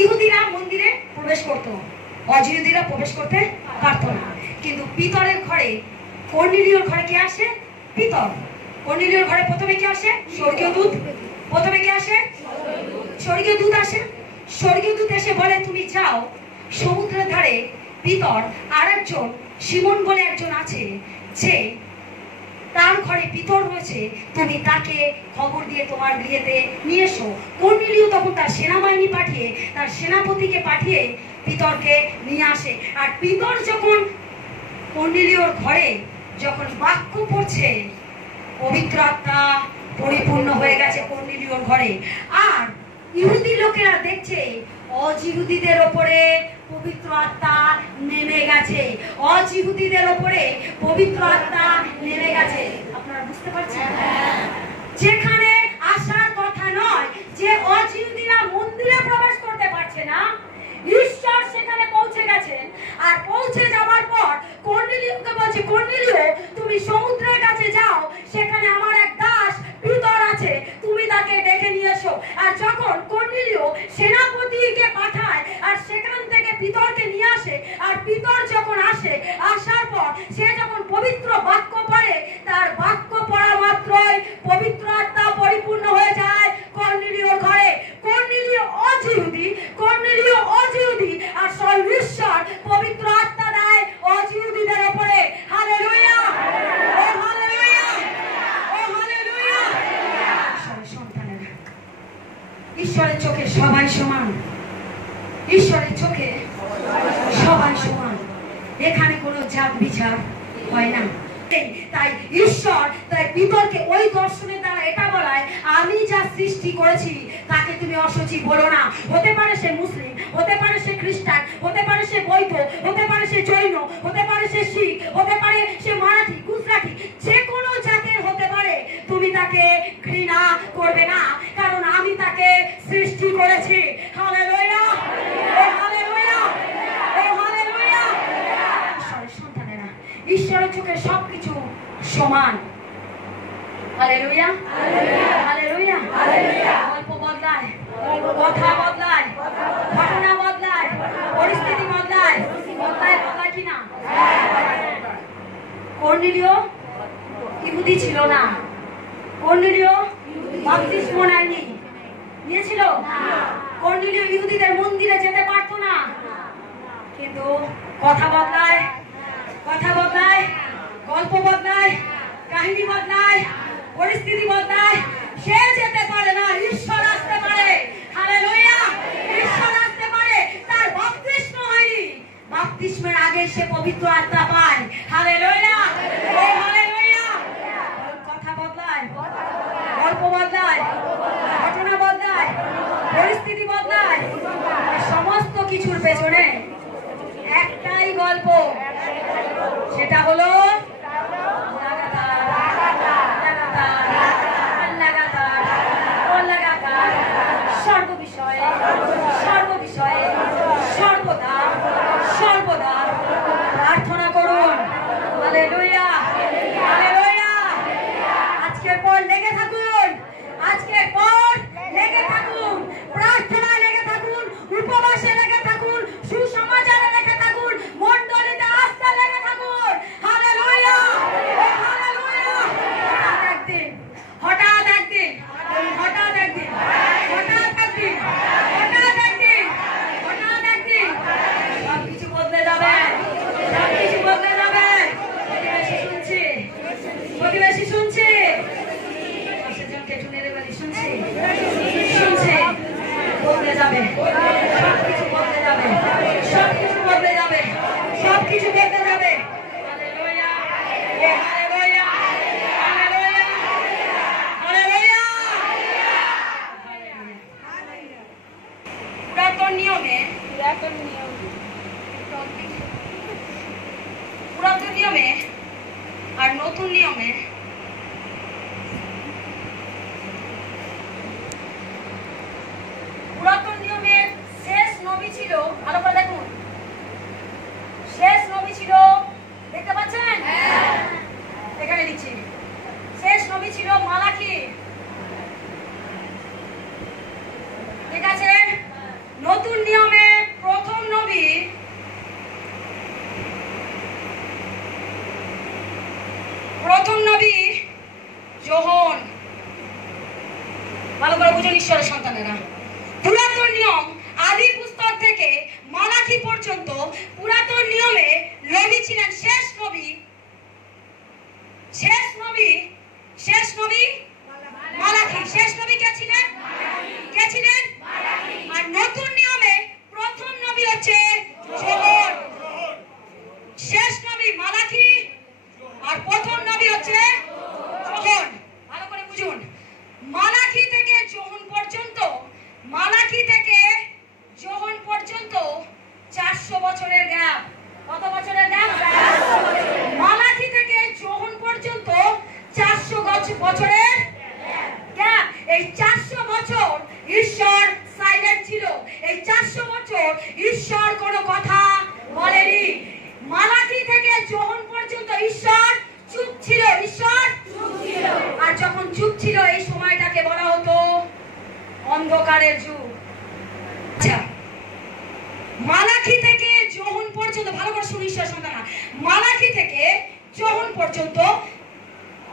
ইহুদিরা মন্দিরে প্রবেশ করত, অজিহুদিরা প্রবেশ করতে পারত না। কিন্তু পিতরের ঘরে, কর্নেলীয়র ঘরে কে আসে? পিতর। কর্নেলীয়র ঘরে প্রথমে কে আসে? স্বর্গীয় দূত। প্রথমে কে আসে? স্বর্গীয় দূত আসে। স্বর্গীয় দূত এসে বলে, তুমি যাও সমুদ্রের ধারে পিতর আর একজন সিমন বলে একজন আছে, যে তার ঘরে পিতর রয়েছে, তুমি তাকে খবর দিয়ে তোমার বিয়েতে নিয়ে এসো। কর্নেলীয় তখন তার সেনাবাহিনী পাঠিয়ে, তার সেনাপতিকে পাঠিয়ে পিতরকে নিয়ে আসে। আর পিতর যখন কর্নেলীয়র ঘরে যখন বাক্য পড়ছে, পবিত্র আত্মা পরিপূর্ণ হয়ে গেছে কর্নেলীয়র ঘরে। আর ইহুদি লোকেরা দেখছে অজিহুদিদের ওপরে পবিত্র আত্মা নেমে গেছে, অজিহুদিদের ওপরে পবিত্র আত্মা নেমে গেছে। আপনারা বুঝতে পারছেন? যেখানে আসার কথা নয়, যে অজিহুদিরা মন্দিরে প্রবেশ করতে পারছে না, ঈশ্বর সেখানে পৌঁছে গেছেন। আর পৌঁছে যাওয়ার পর কর্নেলীয়কে বলছে, কর্নেলীয় তুমি সমুদ্রের কাছে যাও, সেখানে আমার এক দাস পিতর আছে, তুমি তাকে ডেকে নিয়ে এসো। আর যখন কর্নেলীয় সেনাপতিকে পাঠায় আর সেখান থেকে পিতরকে নিয়ে আসে, আর পিতর যখন আসে, আসার পর সে যখন পবিত্র বাক্য পড়ে, তার বাক্য পড়া মাত্রই পবিত্র আত্মা পরিপূর্ণ হয়ে যায় কর্নেলীয়র ঘরে। কর্নেলীয় অজিহুদি, কর্নেলীয় অজিহুদি, আর ঈশ্বর পবিত্র আত্মা দেয় অজিহুদিদের উপরে। হালেলুয়া, ও হালেলুয়া, ও হালেলুয়া। ঈশ্বরের সন্তানেরা, ঈশ্বরের চোখে সবাই সমান। ঈশ্বরের চোখে সবাই সমান, এখানে কোনো জাত বিচার হয় না। তাই ঈশ্বর তাই পিতরকে ওই দর্শনের দ্বারা এটা বলায়, আমি যা সৃষ্টি করেছি তাকে তুমি অসুচি বলো না। হতে পারে সে মুসলিম, হতে পারে সে খ্রিস্টান, হতে পারে সে বৌদ্ধ, হতে পারে সে জৈন, হতে পারে সে শিখ, হতে পারে সে মারাঠি, গুজরাটি, যে কোনো জাতের হতে পারে, তুমি তাকে ঘৃণা করবে না, কারণ আমি তাকে সৃষ্টি করেছি। হালেলুয়া, ও হালেলুয়া, ও হালেলুয়া। ঈশ্বরের সন্তানেরা, ঈশ্বরের চোখে সবকিছু সমান। Hallelujah, hallelujah, hallelujah. গল্প বদলায়, কথা বদলায়, ঘটনা বদলায়, পরিস্থিতি বদলায়, বদলায় বদলায় কিনা? কর্নেলীয় ইহুদি ছিল না। কর্নেলীয় বাপ্তিস্ম নেয়নি, নিয়েছিল? কর্নেলীয় ইহুদিদের মন্দিরে যেতে পারতো না। কিন্তু কথা বদলায়, কথা বদলায়, গল্প বদলায়, কাহিনী বদলায়, পরিস্থিতি বদলায়। সে যেতে পারে না, ঈশ্বর আসতে পারে। হালেলুয়া, ঈশ্বর আসতে পারে। তার বাপ্তিস্ম হয়নি, বাপ্তিস্মের আগে সে পবিত্র আত্মা পায়। হালেলুয়া, ও হালেলুয়া। কথা বদলায়, গল্প বদলায়, ঘটনা বদলায়, পরিস্থিতি বদলায়, সমস্ত কিছুর পেছনে একটাই গল্প, সেটা হলো লাগাতার, লাগাতার, লাগাতার, নিয়মে আর নতুন নিয়মে পুরাতন নিয়মের শেষ নবী ছিল, ভালো করে দেখুন, শেষ নবী ছিল, দেখতে পাচ্ছেন? এখানে লিখছি, শেষ নবী ছিল মালাকি, ঠিক আছে? নতুন নিয়মে প্রথম নবী যোহন। ভালো করে বুঝুন ঈশ্বরের সন্তানেরা, পুরাতন নিয়ম আদি পুস্তক থেকে মালাকি পর্যন্ত পুরাতন নিয়মে নবী ছিলেন শেষ নবী মালাকি। শেষ নবী কে ছিলেন? আর নতুন নিয়মে প্রথম নবী হচ্ছে যোহন। শেষ নবী মালাকি আর প্রথম নবী হচ্ছে যোহন। ভালো করে বুঝুন, মালাকি থেকে যোহন পর্যন্ত 400 বছরের গ্যাপ। কত বছরের গ্যাপ? মালাকি থেকে যোহন পর্যন্ত 400 বছরের গ্যাপ। এই 400 বছর ঈশ্বর সাইলেন্ট ছিল। এই 400 বছর ঈশ্বর কোনো কথা বলেনি। মালাকি থেকে যোহন পর্যন্ত ঈশ্বর চুপ ছিল। আর যখন চুপ ছিল এই সময়টাকে বলা হতো অন্ধকারের যুগ। আচ্ছা, মালাকি থেকে যোহন পর্যন্ত, ভালো করে শুনুন ঈশ্বর সন্তানরা, মালাকি থেকে যোহন পর্যন্ত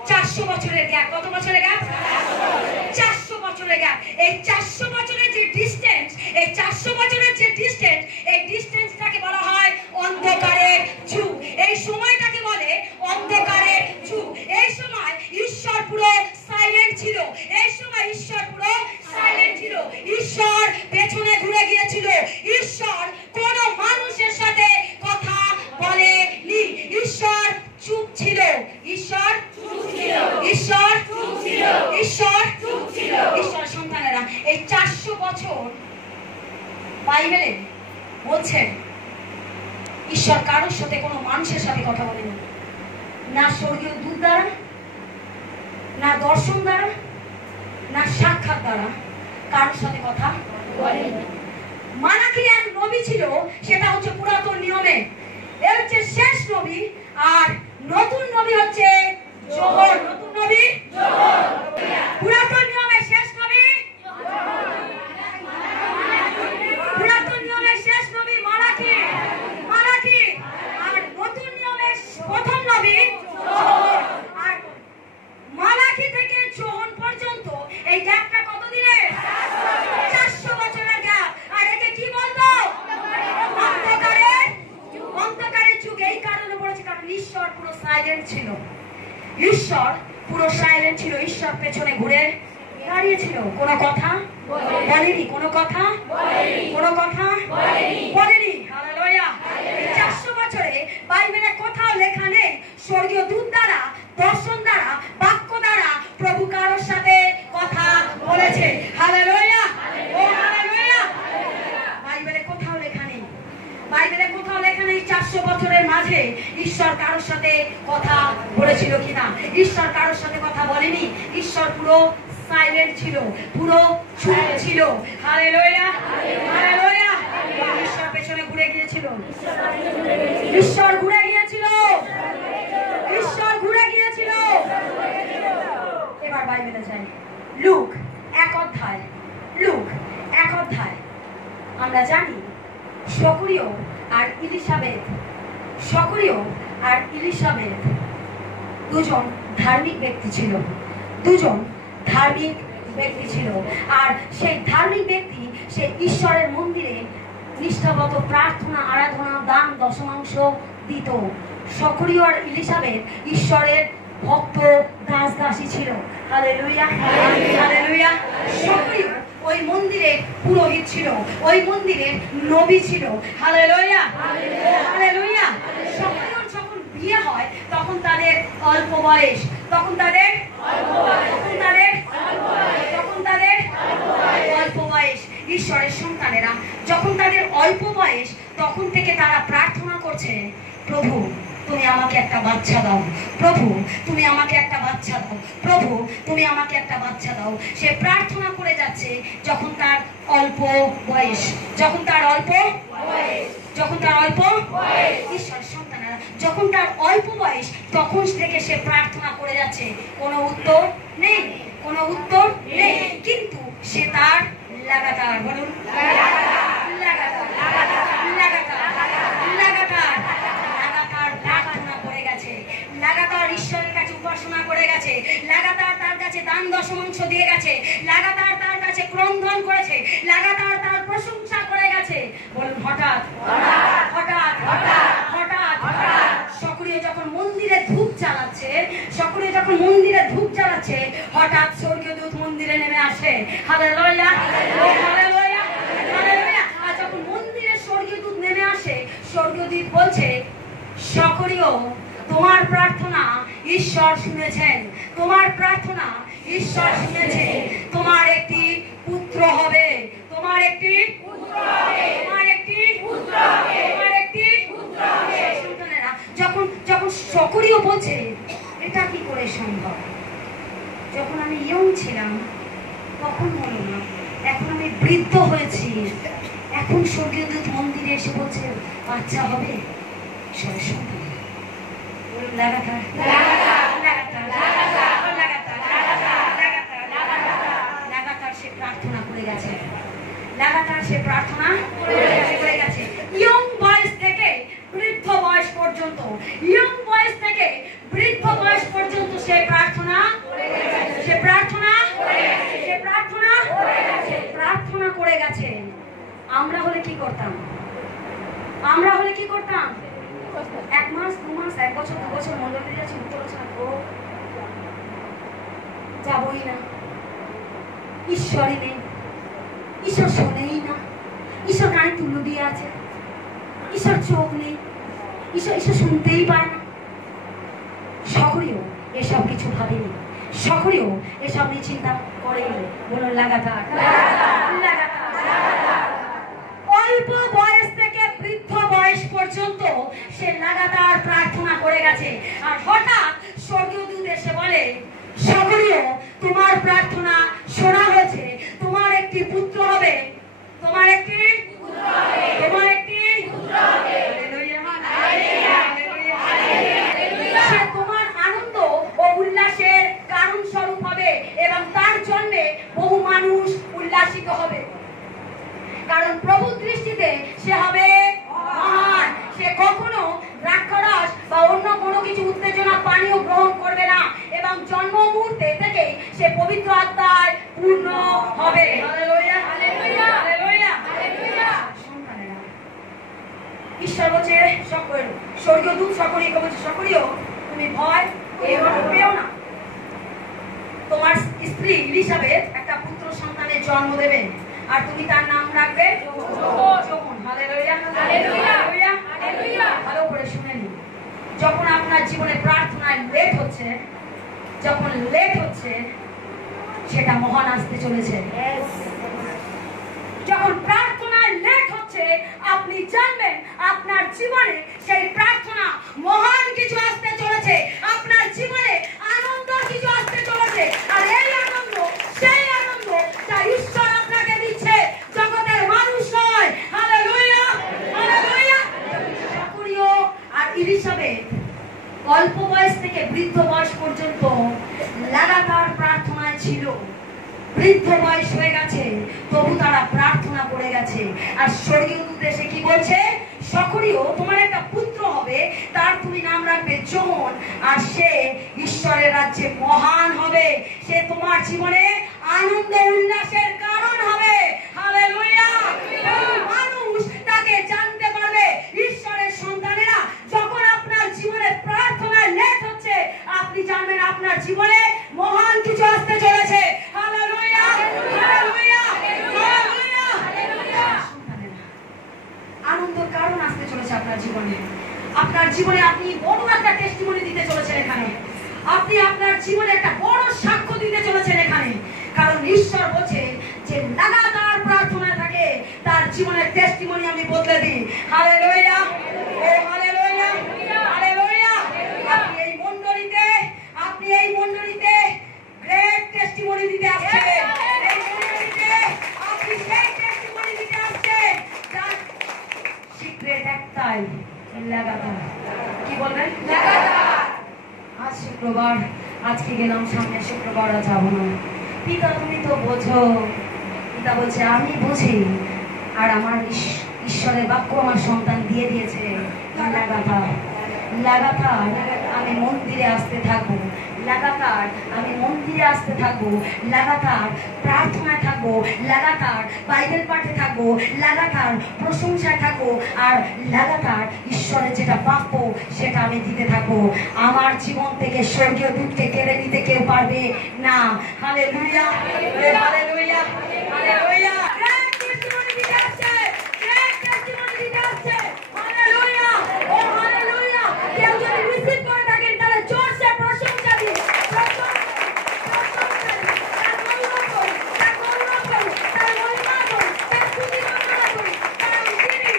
400 বছরের গ্যাপ। কত বছরের গ্যাপ? 400 বছরের গ্যাপ। এই 400 বছরের যে ডিসটেন্স, এই ডিসটেন্সটাকে বলা হয় অন্ধকারের যুগ। এই সময়টাকে বলে অন্ধকারের যুগ। এই সময় ঈশ্বর পুরো সাইলেন্ট ছিল। ঈশ্বর পেছনে ঘুরে গিয়েছিল। ঈশ্বর কোন মানুষের সাথে কথা বলেনি। ঈশ্বর চুপ ছিল। ঈশ্বর সন্তানেরা, এই 400 বছর বাইবেলে বলছেন ঈশ্বর কারোর সাথে কোনো মানুষের সাথে কথা বলেনি। না স্বর্গীয় দূত দ্বারা, না দর্শন দ্বারা, না সাক্ষাৎ দ্বারা কারোর সাথে কথা বলেনি। মালাকি এক নবী ছিল, সেটা হচ্ছে পুরাতন নিয়মে। এ হচ্ছে শেষ নবী। আর নতুন নবী হচ্ছে যোহন। নতুন নবী পুরাতন নিয়মের শেষ নবী, পুরাতন নিয়মের শেষ নবী মালাকি। আর নতুন নিয়মের প্রথম নবী যোহন। আর মালাকি থেকে যোহন পর্যন্ত এই গ্যাপটা কত দিনের? 400 বছরের গ্যাপ। আর একে কি বলবো? অন্ধকারের যুগ। এই কারণে বলেছি, কারণ ঈশ্বর পুরো সাইলেন্ট ছিল। ঈশ্বর পেছনে ঘুরে দাঁড়িয়েছিল। কোনো কথা বলেনি। হালেলুয়া। 400 বছরে বাইবেলে কোথাও লেখা নেই স্বর্গীয় দূত দ্বারা, দর্শন দ্বারা, বাক্য দ্বারা প্রভু কারোর সাথে কথা বলেছে। হালেলুয়া। বাইবেলে কোথাও লেখা নেই। 400 বছরের মাঝে ঈশ্বর কারোর সাথে কথা বলেছিল কিনা। ঈশ্বর কারোর সাথে কথা বলেনি। ঈশ্বর পুরো সাইলেন্ট ছিল, পুরো চুপ ছিল। হালেলুয়া। ঈশ্বর পেছনে ঘুরে গিয়েছিল। ঈশ্বর ঘুরে গিয়েছিল। এবার বাইবেলে যাই। লুক এক অধ্যায়। আমরা জানি সকরিয় আর ইলিসাবেথ দুজন ধার্মিক ব্যক্তি ছিল। আর সেই ধার্মিক ব্যক্তি সেই ঈশ্বরের মন্দিরে নিষ্ঠাগত প্রার্থনা, আরাধনা, দান, দশমাংশ দিত। সকরিয় আর ইলিসাবেথ ঈশ্বরের ভক্ত দাসী ছিল। হালেলুয়া। সকরিয় ওই মন্দিরে পুরোহিত ছিল, ওই মন্দিরে নবী ছিল। হালেলুয়া। সকরিয়র যখন বিয়ে হয় তখন তাদের অল্প বয়স। ঈশ্বরের সন্তানেরা যখন তাদের অল্প বয়স তখন থেকে তারা প্রার্থনা করছে, প্রভু তুমি আমাকে একটা বাচ্চা দাও, প্রভু তুমি আমাকে একটা বাচ্চা দাও, প্রভু তুমি আমাকে একটা বাচ্চা দাও। সে প্রার্থনা করে যাচ্ছে যখন তার অল্প বয়স, যখন তার অল্প ঈশ্বর সন্তানেরা যখন তার অল্প বয়স তখন থেকে সে প্রার্থনা করে যাচ্ছে, কোনো উত্তর নেই, কোনো উত্তর নেই, কিন্তু সে তার লাগাতার, বলুন লাগাতার প্রার্থনা করে গেছে, লাগাতার ঈশ্বরের কাছে উপাসনা করে গেছে, লাগাতার তার কাছে দান দশমাংশ দিয়ে গেছে, লাগাতার তার কাছে ক্রন্দন করেছে, লাগাতার তার প্রশংসা করে গেছে। বলুন হঠাৎ সক্রিয় যখন মন্দিরে ধূপ জ্বালাচ্ছে, হঠাৎ স্বর্গীয় দূত মন্দিরে নেমে আসে। Hallelujah, hallelujah, hallelujah. আর যখন মন্দিরে স্বর্গীয় দূত নেমে আসে, স্বর্গীয় দূত বলছে, সক্রিয় তোমার প্রার্থনা ঈশ্বর শুনেছেন, তোমার প্রার্থনা ঈশ্বর শুনেছে, তোমার একটি পুত্র হবে, তোমার একটি পুত্র হবে, তোমার একটি পুত্র হবে, তোমার একটি পুত্র হবে। সন্তানেরা যখন সক্রিয় বলছে, এটা কি করে সম্ভব? যখন আমি ইয়ং ছিলাম তখন হলো না, এখন আমি বৃদ্ধ হয়েছি, এখন স্বর্গীয় দূত মন্দিরে এসে বলছে বাচ্চা হবে। লাগাতার সে প্রার্থনা করে গেছে, লাগাতার সে প্রার্থনা করে গেছে। ইয়ং বয়স থেকে বৃদ্ধ বয়স পর্যন্ত, ইয়ং বয়স থেকে বৃদ্ধ বয়স পর্যন্ত সে প্রার্থনা করে গেছে। আমরা হলে কি করতাম? এক মাস, 2 মাস, 1 বছর, 2 বছর মন্ডলে যাচ্ছি, যাবই না, ঈশ্বরই নেই, ঈশ্বর শোনেই না, ঈশ্বর কানে তুলো দিয়ে আছে, ঈশ্বর চোখ নেই, ঈশ্বর শুনতেই পায় না। সক্রিয় এসব কিছু ভাবেনি, সক্রিয় এসব নিয়ে চিন্তা করেনি। বলুন লাগাতার। অল্প বয়স থেকে বৃদ্ধ বয়স পর্যন্ত সে লাগাতার প্রার্থনা করে গেছে। আর হঠাৎ স্বর্গীয় দূত এসে বলে, সক্রিয় তোমার প্রার্থনা শোনা হয়েছে, তোমার একটি পুত্র হবে, তোমার একটি পুত্র হবে, তোমার একটি পুত্র হবে। সে তোমার আনন্দ ও উল্লাসের কারণ স্বরূপ হবে এবং তার জন্য বহু মানুষ উল্লাসিত হবে। কারণ প্রভুর দৃষ্টিতে সে হবে মহান, সে কখনো দ্রাক্ষারস বা অন্য কোনো কিছু উত্তেজনা পানীয় গ্রহণ করবে না এবং জন্ম মুহূর্তে থেকে সে পবিত্র আত্মায় পূর্ণ হবে। Hallelujah, hallelujah, hallelujah, hallelujah. ঈশ্বর বলছে, স্বর্গীয় দূত সক্রিয়কে বলছে, সক্রিয় তুমি ভয় পেও না, তোমার স্ত্রী ইলিসাবেত একটা পুত্র সন্তানের জন্ম দেবে আর তুমি তার নাম রাখবে যোহন। Hallelujah, hallelujah, hallelujah. ভালো করে শুনে নিন, যখন আপনার জীবনে প্রার্থনায় লেট হচ্ছে, সেটা মহান আসতে চলেছে। যখন প্রার্থনায় লেট হচ্ছে, আপনি জানবেন আপনার জীবনে সেই প্রার্থনা মহান কিছু আসতে চলেছে, আপনার জীবনে আনন্দ কিছু আসতে চলেছে। আর এই আনন্দ সেই আনন্দ যা ঈশ্বর আপনাকে দিচ্ছে, জগতের মানুষ নয়। Hallelujah, hallelujah. সক্রিয় আর ইলিসাবেত অল্প বয়স থেকে বৃদ্ধ বয়স পর্যন্ত লাগাতার প্রার্থনায় ছিল। বৃদ্ধ বয়স হয়ে গেছে, তবু তারা প্রার্থনা করে গেছে। আর স্বর্গীয় দূত এসে কি বলছে, সক্রিয় তোমার একটা পুত্র হবে, তার তুমি নাম রাখবে যোহন, আর সে ঈশ্বরের রাজ্যে মহান হবে, সে তোমার জীবনে আনন্দ উল্লাসের কারণ হবে। হালেলুয়া। মানুষ তাকে জানতে পারবে। ঈশ্বরের সন্তানেরা, যখন আপনার জীবনে প্রার্থনা লেট হচ্ছে, আপনি জানবেন আপনার জীবনে মহান কিছু আসতে চলেছে। Hallelujah, hallelujah, hallelujah, hallelujah. আনন্দের কারণ আসতে চলেছে আপনার জীবনে। আপনার জীবনে আপনি বড় একটা টেস্টিমনি দিতে চলেছেন এখানে, আপনি আপনার জীবনে একটা বড় সাক্ষ্য দিতে চলেছেন এখানে। কারণ ঈশ্বর বলছে যে লাগাতার প্রার্থনা জীবনের টেস্টিমনি আমি বদলে দিই। হালেলুয়া, ও হালেলুয়া, হালেলুয়া। আপনি এই মণ্ডলীতে গ্রেট টেস্টিমনি দিতে আসছেন। এই মণ্ডলীতে আপনি সেই টেস্টিমনি দিতে আসছেন। যার সিক্রেট একটাই, লাগাতার। কি বলবেন? লাগাতার। আজ শুক্রবার, আজকে গেলাম, সামনে শুক্রবার আর যাবো না। পিতা তুমি তো বোঝো। পিতা বলছে আমি বুঝি, আর আমার ঈশ্বরের বাক্য আমার সন্তান দিয়ে দিয়েছে। লাগাতার লাগাতার আমি মন্দিরে আসতে থাকবো, লাগাতার আমি মন্দিরে আসতে থাকবো, লাগাতার প্রার্থনায় থাকবো, লাগাতার বাইবেল পাঠে থাকবো, লাগাতার প্রশংসায় থাকবো, আর লাগাতার ঈশ্বরের যেটা প্রাপ্য সেটা আমি দিতে থাকবো। আমার জীবন থেকে স্বর্গীয় দূতকে কেড়ে নিতে কেউ পারবে না। Hallelujah, hallelujah, hallelujah. Great testimony দিতে আসছে, গ্রেট টেস্টিমনি দিতে আসছে। হালেলুয়া, ও হালেলুয়া। কেউ যদি রিসিভ করে থাকেন তাহলে জোরসে প্রশংসা দিন, প্রশংসা দিন, তার গৌরব করুন, তার গৌরব করুন, তার মহিমা করুন, তার স্তুতি বন্দনা করুন। কারণ তিনি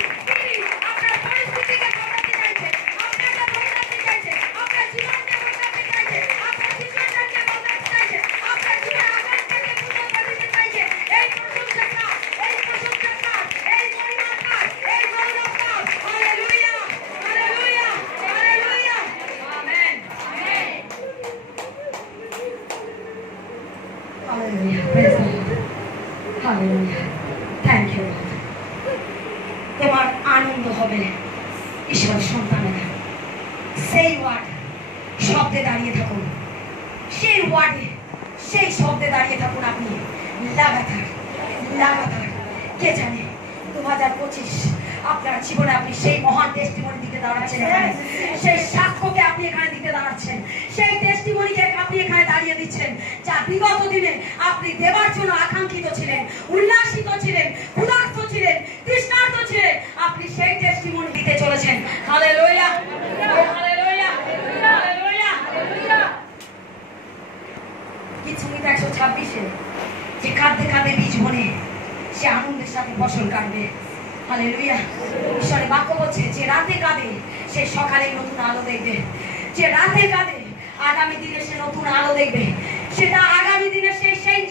আপনার পরিস্থিতিকে বদলাতে চাইছেন, আপনাকে বদলাতে চাইছেন, আপনার জীবনকে বদলাতে চাইছেন, আপনার সিচুয়েশনকে বদলাতে চাইছেন, আপনার জীবনের আকাঙ্ক্ষাকে পূর্ণ করে দিতে চাইছেন। এই প্রশংসাটা, এই প্রশংসাটা, এই মহিমাটা, এই গৌরবটা। Hallelujah, hallelujah, hallelujah. Amen, amen. Hallelujah, praise the lord. Hallelujah, thank you lord. তোমার আনন্দ হবে ঈশ্বরের সন্তানেরা। সেই ওয়ার্ড শব্দে দাঁড়িয়ে থাকুন, সেই ওয়ার্ডে, সেই শব্দে দাঁড়িয়ে থাকুন আপনি। লাগাতার লাগাতার। কে জানে 2025 আপনার জীবনে আপনি সেই মহান টেস্টিমনি দিতে দাঁড়াচ্ছেন এখানে, সেই সাক্ষ্যকে আপনি এখানে দিতে দাঁড়াচ্ছেন, সেই টেস্টিমনিকে আপনি এখানে দাঁড়িয়ে দিচ্ছেন, যা বিগত দিনে আপনি দেবার জন্য আকাঙ্ক্ষিত ছিলেন, উল্লাসিত ছিলেন, ক্ষুধার্ত ছিলেন, তৃষ্ণার্ত ছিলেন। আপনি সেই টেস্টিমনি দিতে চলেছেন। Hallelujah, hallelujah, hallelujah. গীতসংহিতা 126-এ যে কাঁদতে কাঁদতে বীজ বনে সে আনন্দের সাথে ফসল কাটবে। হালেলুয়া। ঈশ্বরের বাক্য বলছে যে রাতে কাঁদে সে সকালে নতুন আলো দেখবে, যে রাতে কাঁদে আগামী দিনে সে নতুন আলো দেখবে। সেটা আগামী দিনে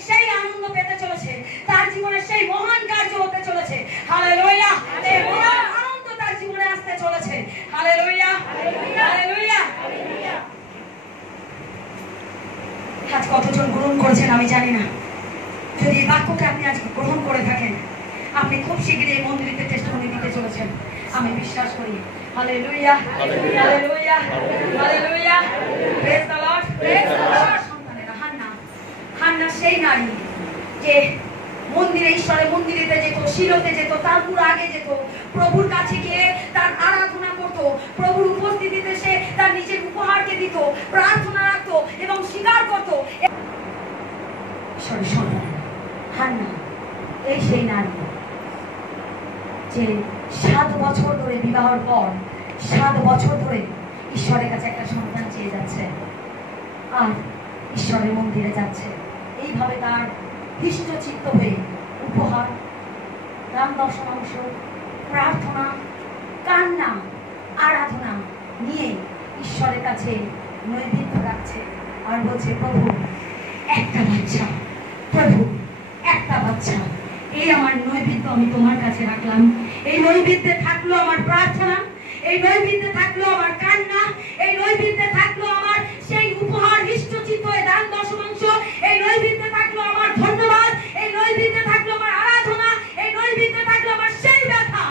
সেই আনন্দ পেতে চলেছে, তার জীবনে সেই মহান কার্য হতে চলেছে। হালেলুয়া, সেই মহান আনন্দ তার জীবনে আসতে চলেছে। Hallelujah, hallelujah. আজ কতজন গ্রহণ করেছেন আমি জানি না। যদি এই বাক্যকে আপনি আজ গ্রহণ করে থাকেন, আপনি খুব শীঘ্রই এই মন্দিরেতে টেস্টিমনি দিতে চলেছেন, আমি বিশ্বাস করি। Hallelujah, hallelujah, hallelujah. Praise the Lord, praise the Lord. সন্তানেরা, হান্না সেই নারী যে মন্দিরে, ঈশ্বরের মন্দিরেতে যেত, শিলোতে যেত, তার পুরো আগে যেত, প্রভুর কাছে গিয়ে তার আরাধনা করত, প্রভুর উপস্থিতিতে সে তার নিজের উপহারকে দিত, প্রার্থনা রাখতো এবং স্বীকার করতো। ঈশ্বরের সন্তানেরা, হান্না এই সেই নারী যে 7 বছর ধরে, বিবাহের পর 7 বছর ধরে ঈশ্বরের কাছে একটা সন্তান চেয়ে যাচ্ছে আর ঈশ্বরের মন্দিরে যাচ্ছে। এইভাবে তার হৃষ্ট চিত্ত হয়ে উপহার, দান দশমাংশ, প্রার্থনা, কান্না, আরাধনা নিয়ে ঈশ্বরের কাছে নৈবেদ্য রাখছে আর বলছে, প্রভু একটা বাচ্চা, প্রভু একটা বাচ্চা, এই আমার নৈবেদ্য আমি তোমার কাছে রাখলাম। এই নৈবেদ্যে থাকলো আমার প্রার্থনা, এই নৈবেদ্যে থাকলো আমার কান্না, এই নৈবেদ্যে থাকলো আমার সেই উপহার, হৃষ্টচিত্ত দান দশমাংশ, এই নৈবেদ্যে থাকলো আমার ধন্যবাদ, এই নৈবেদ্যে থাকলো আমার আরাধনা, এই নৈবেদ্যে থাকলো আমার সেই ব্যথা,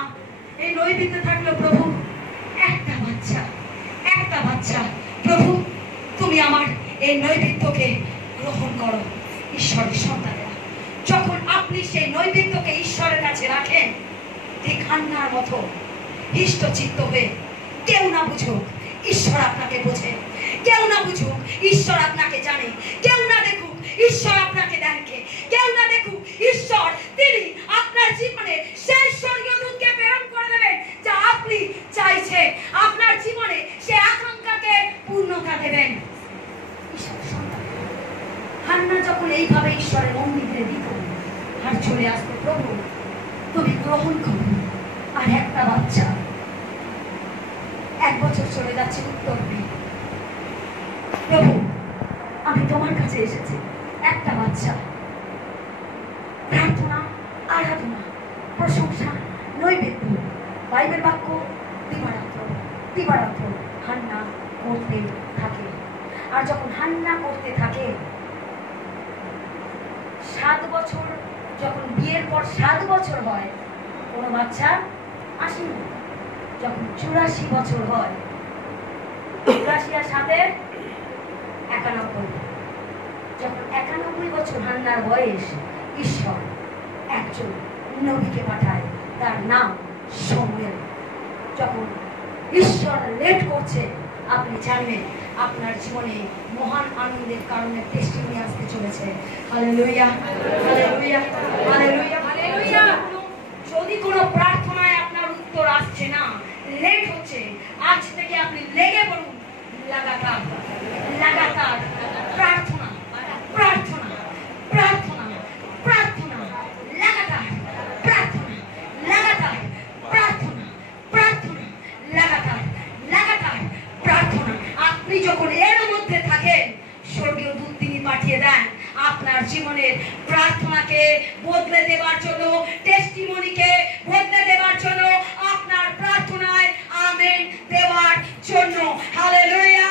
এই নৈবেদ্যে থাকলো প্রভু একটা বাচ্চা, একটা বাচ্চা। প্রভু তুমি আমার এই নৈবেদ্যকে গ্রহণ করো। ঈশ্বরের সন্তানেরা, যখন আপনি সেই নৈবেদ্যকে ঈশ্বরের কাছে রাখেন, ঠিক হান্নার মতো হৃষ্টচিত্ত হয়ে, কেউ না বুঝুক ঈশ্বর আপনাকে বোঝে, কেউ না বুঝুক ঈশ্বর আপনাকে জানে, কেউ না দেখুক ঈশ্বর আপনাকে দেখে, কেউ না দেখুক ঈশ্বর তিনি আপনার জীবনে সেই স্বর্গীয় দূতকে প্রেরণ করে দেবেন যা আপনি চাইছে, আপনার জীবনে সে আকাঙ্ক্ষাকে পূর্ণতা দেবেন। হান্না যখন এইভাবে ঈশ্বরের মন্দিরে দিত আর চলে আসতো, প্রভু তুমি গ্রহণ করো। আর একটা বাচ্চা 1 বছর চলে যাচ্ছে, উত্তর নেই। প্রভু, আমি তোমার কাছে এসেছি, একটা বাচ্চা। প্রার্থনা, আরাধনা, প্রশংসা, নৈবেদ্য, বাইবেল বাক্য দিবারাত্র দিবারাত্র হান্না করতে থাকে। আর যখন হান্না করতে থাকে, 7 বছর, যখন বিয়ের পর 7 বছর হয়, কোনো বাচ্চা আসেনি। যখন 84 বছর হয়, 84 আর 7 91, যখন 91 বছর হান্নার বয়স, ঈশ্বর একজন নবীকে পাঠায়, তার নাম শমূয়েল। যখন ঈশ্বর লেট করছে, আপনি জানবেন আপনার জীবনে মহান আনন্দের কারণে টেস্টিমনি আসতে চলেছে। Hallelujah, hallelujah, hallelujah, hallelujah. যদি কোনো প্রার্থনায় আপনার উত্তর আসছে না, লেট হচ্ছে, আজ থেকে আপনি লেগে পড়ুন। লাগাতার লাগাতার প্রার্থনা, প্রার্থনা, প্রার্থনা, প্রার্থনা, লাগাতার প্রার্থনা, লাগাতার প্রার্থনা, প্রার্থনা, লাগাতার লাগাতার প্রার্থনা। আপনি যখন এর মধ্যে থাকেন, স্বর্গীয় দূত তিনি পাঠিয়ে দেন আপনার জীবনের প্রার্থনাকে বদলে দেওয়ার জন্য, টেস্টিমনিকে বদলে দেওয়ার জন্য, আপনার প্রার্থনায় আমেন দেওয়ার জন্য। Hallelujah,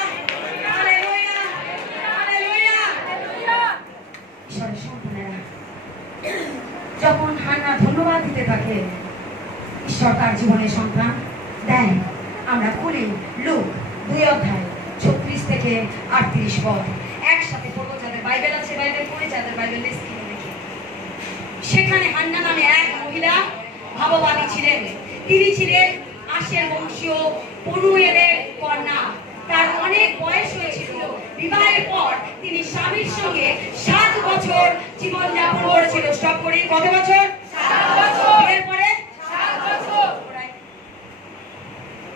hallelujah, hallelujah. ঈশ্বরের সন্তানেরা, যখন হান্না ধন্যবাদ দিতে থাকে, ঈশ্বর তার জীবনে সন্তান দেন। আমরা খুলি লুক 2 অধ্যায় 36 থেকে 38 পদ। একসাথে পড়বো, যাদের বাইবেল আছে বাইবেল পড়ে, যাদের বাইবেল নেই স্ক্রিনে দেখি। সেখানে হান্না নামে এক মহিলা ভাববাদী ছিলেন। তিনি ছিলেন আশের বংশীয় পনুয়েলের কন্যা। তার অনেক বয়স হয়েছিল। বিবাহের পর তিনি স্বামীর সঙ্গে 7 বছর জীবনযাপন করেছিল। সব করে কত বছর? 7 বছর। এরপরে 7 বছর।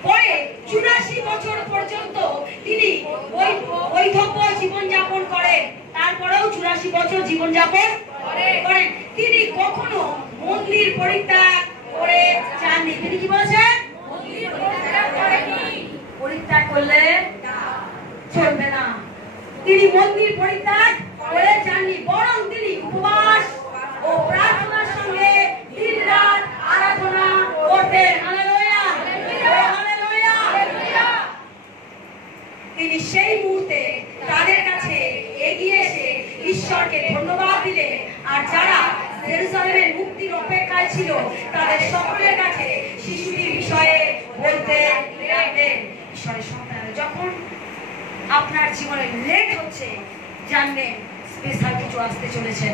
পরে 84 বছর পর্যন্ত তিনি বৈধব্য জীবনযাপন করেন। তারপরেও 84 বছর জীবনযাপন করেন। তিনি কখনো মন্দির পরিত্যাগ করে যাননি। তিনি কি বলেছেন? মন্দির পরিত্যাগ করেননি। পরিত্যাগ করলে চলবে না। তিনি মন্দির পরিত্যাগ করে যাননি, বরং তিনি উপবাস ও প্রার্থনার সঙ্গে দিনরাত আরাধনা করতেন। Hallelujah, hallelujah, hallelujah. তিনি সেই মুহূর্তে তাদের কাছে এগিয়ে এসে ঈশ্বরকে ধন্যবাদ দিলেন। আর যারা জেরুজালেমের মুক্তির অপেক্ষায় ছিল, তাদের সকলের কাছে শিশুটির বিষয়ে বলতে লাগলেন। ঈশ্বরের সন্তান, যখন আপনার জীবনে লেট হচ্ছে, জানবেন স্পেশাল কিছু আসতে চলেছে।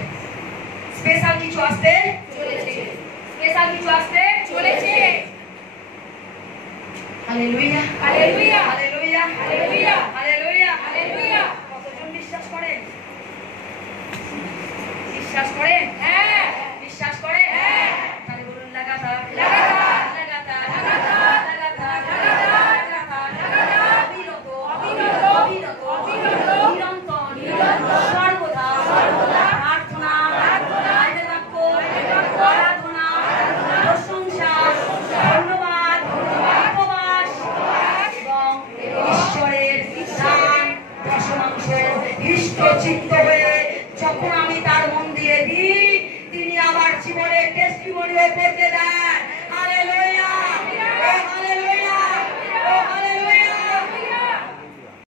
স্পেশাল কিছু আসতে চলেছে। স্পেশাল কিছু আসতে চলেছে। Hallelujah, hallelujah, hallelujah, hallelujah, hallelujah, hallelujah. কতজন বিশ্বাস করেন? বিশ্বাস করেন? হ্যাঁ। বিশ্বাস করেন? হ্যাঁ। তাহলে বলুন লাগাতার, লাগাতার, লাগাতার, লাগাতার, লাগাতার, লাগাতার, লাগাতার, অবিরত, অবিরত, অবিরত, অবিরত, নিরন্তর, নিরন্তর, সর্বদা, সর্বদা প্রার্থনা, প্রার্থনা, বাইবেল বাক্য, আরাধনা, প্রশংসা, ধন্যবাদ, উপবাস এবং ঈশ্বরের দান দশমাংশ হৃষ্টচিত্ত হয়ে যখন আমি তার মন দিয়ে দিই, তিনি আমার জীবনে টেস্টিমনিও করতে দেন।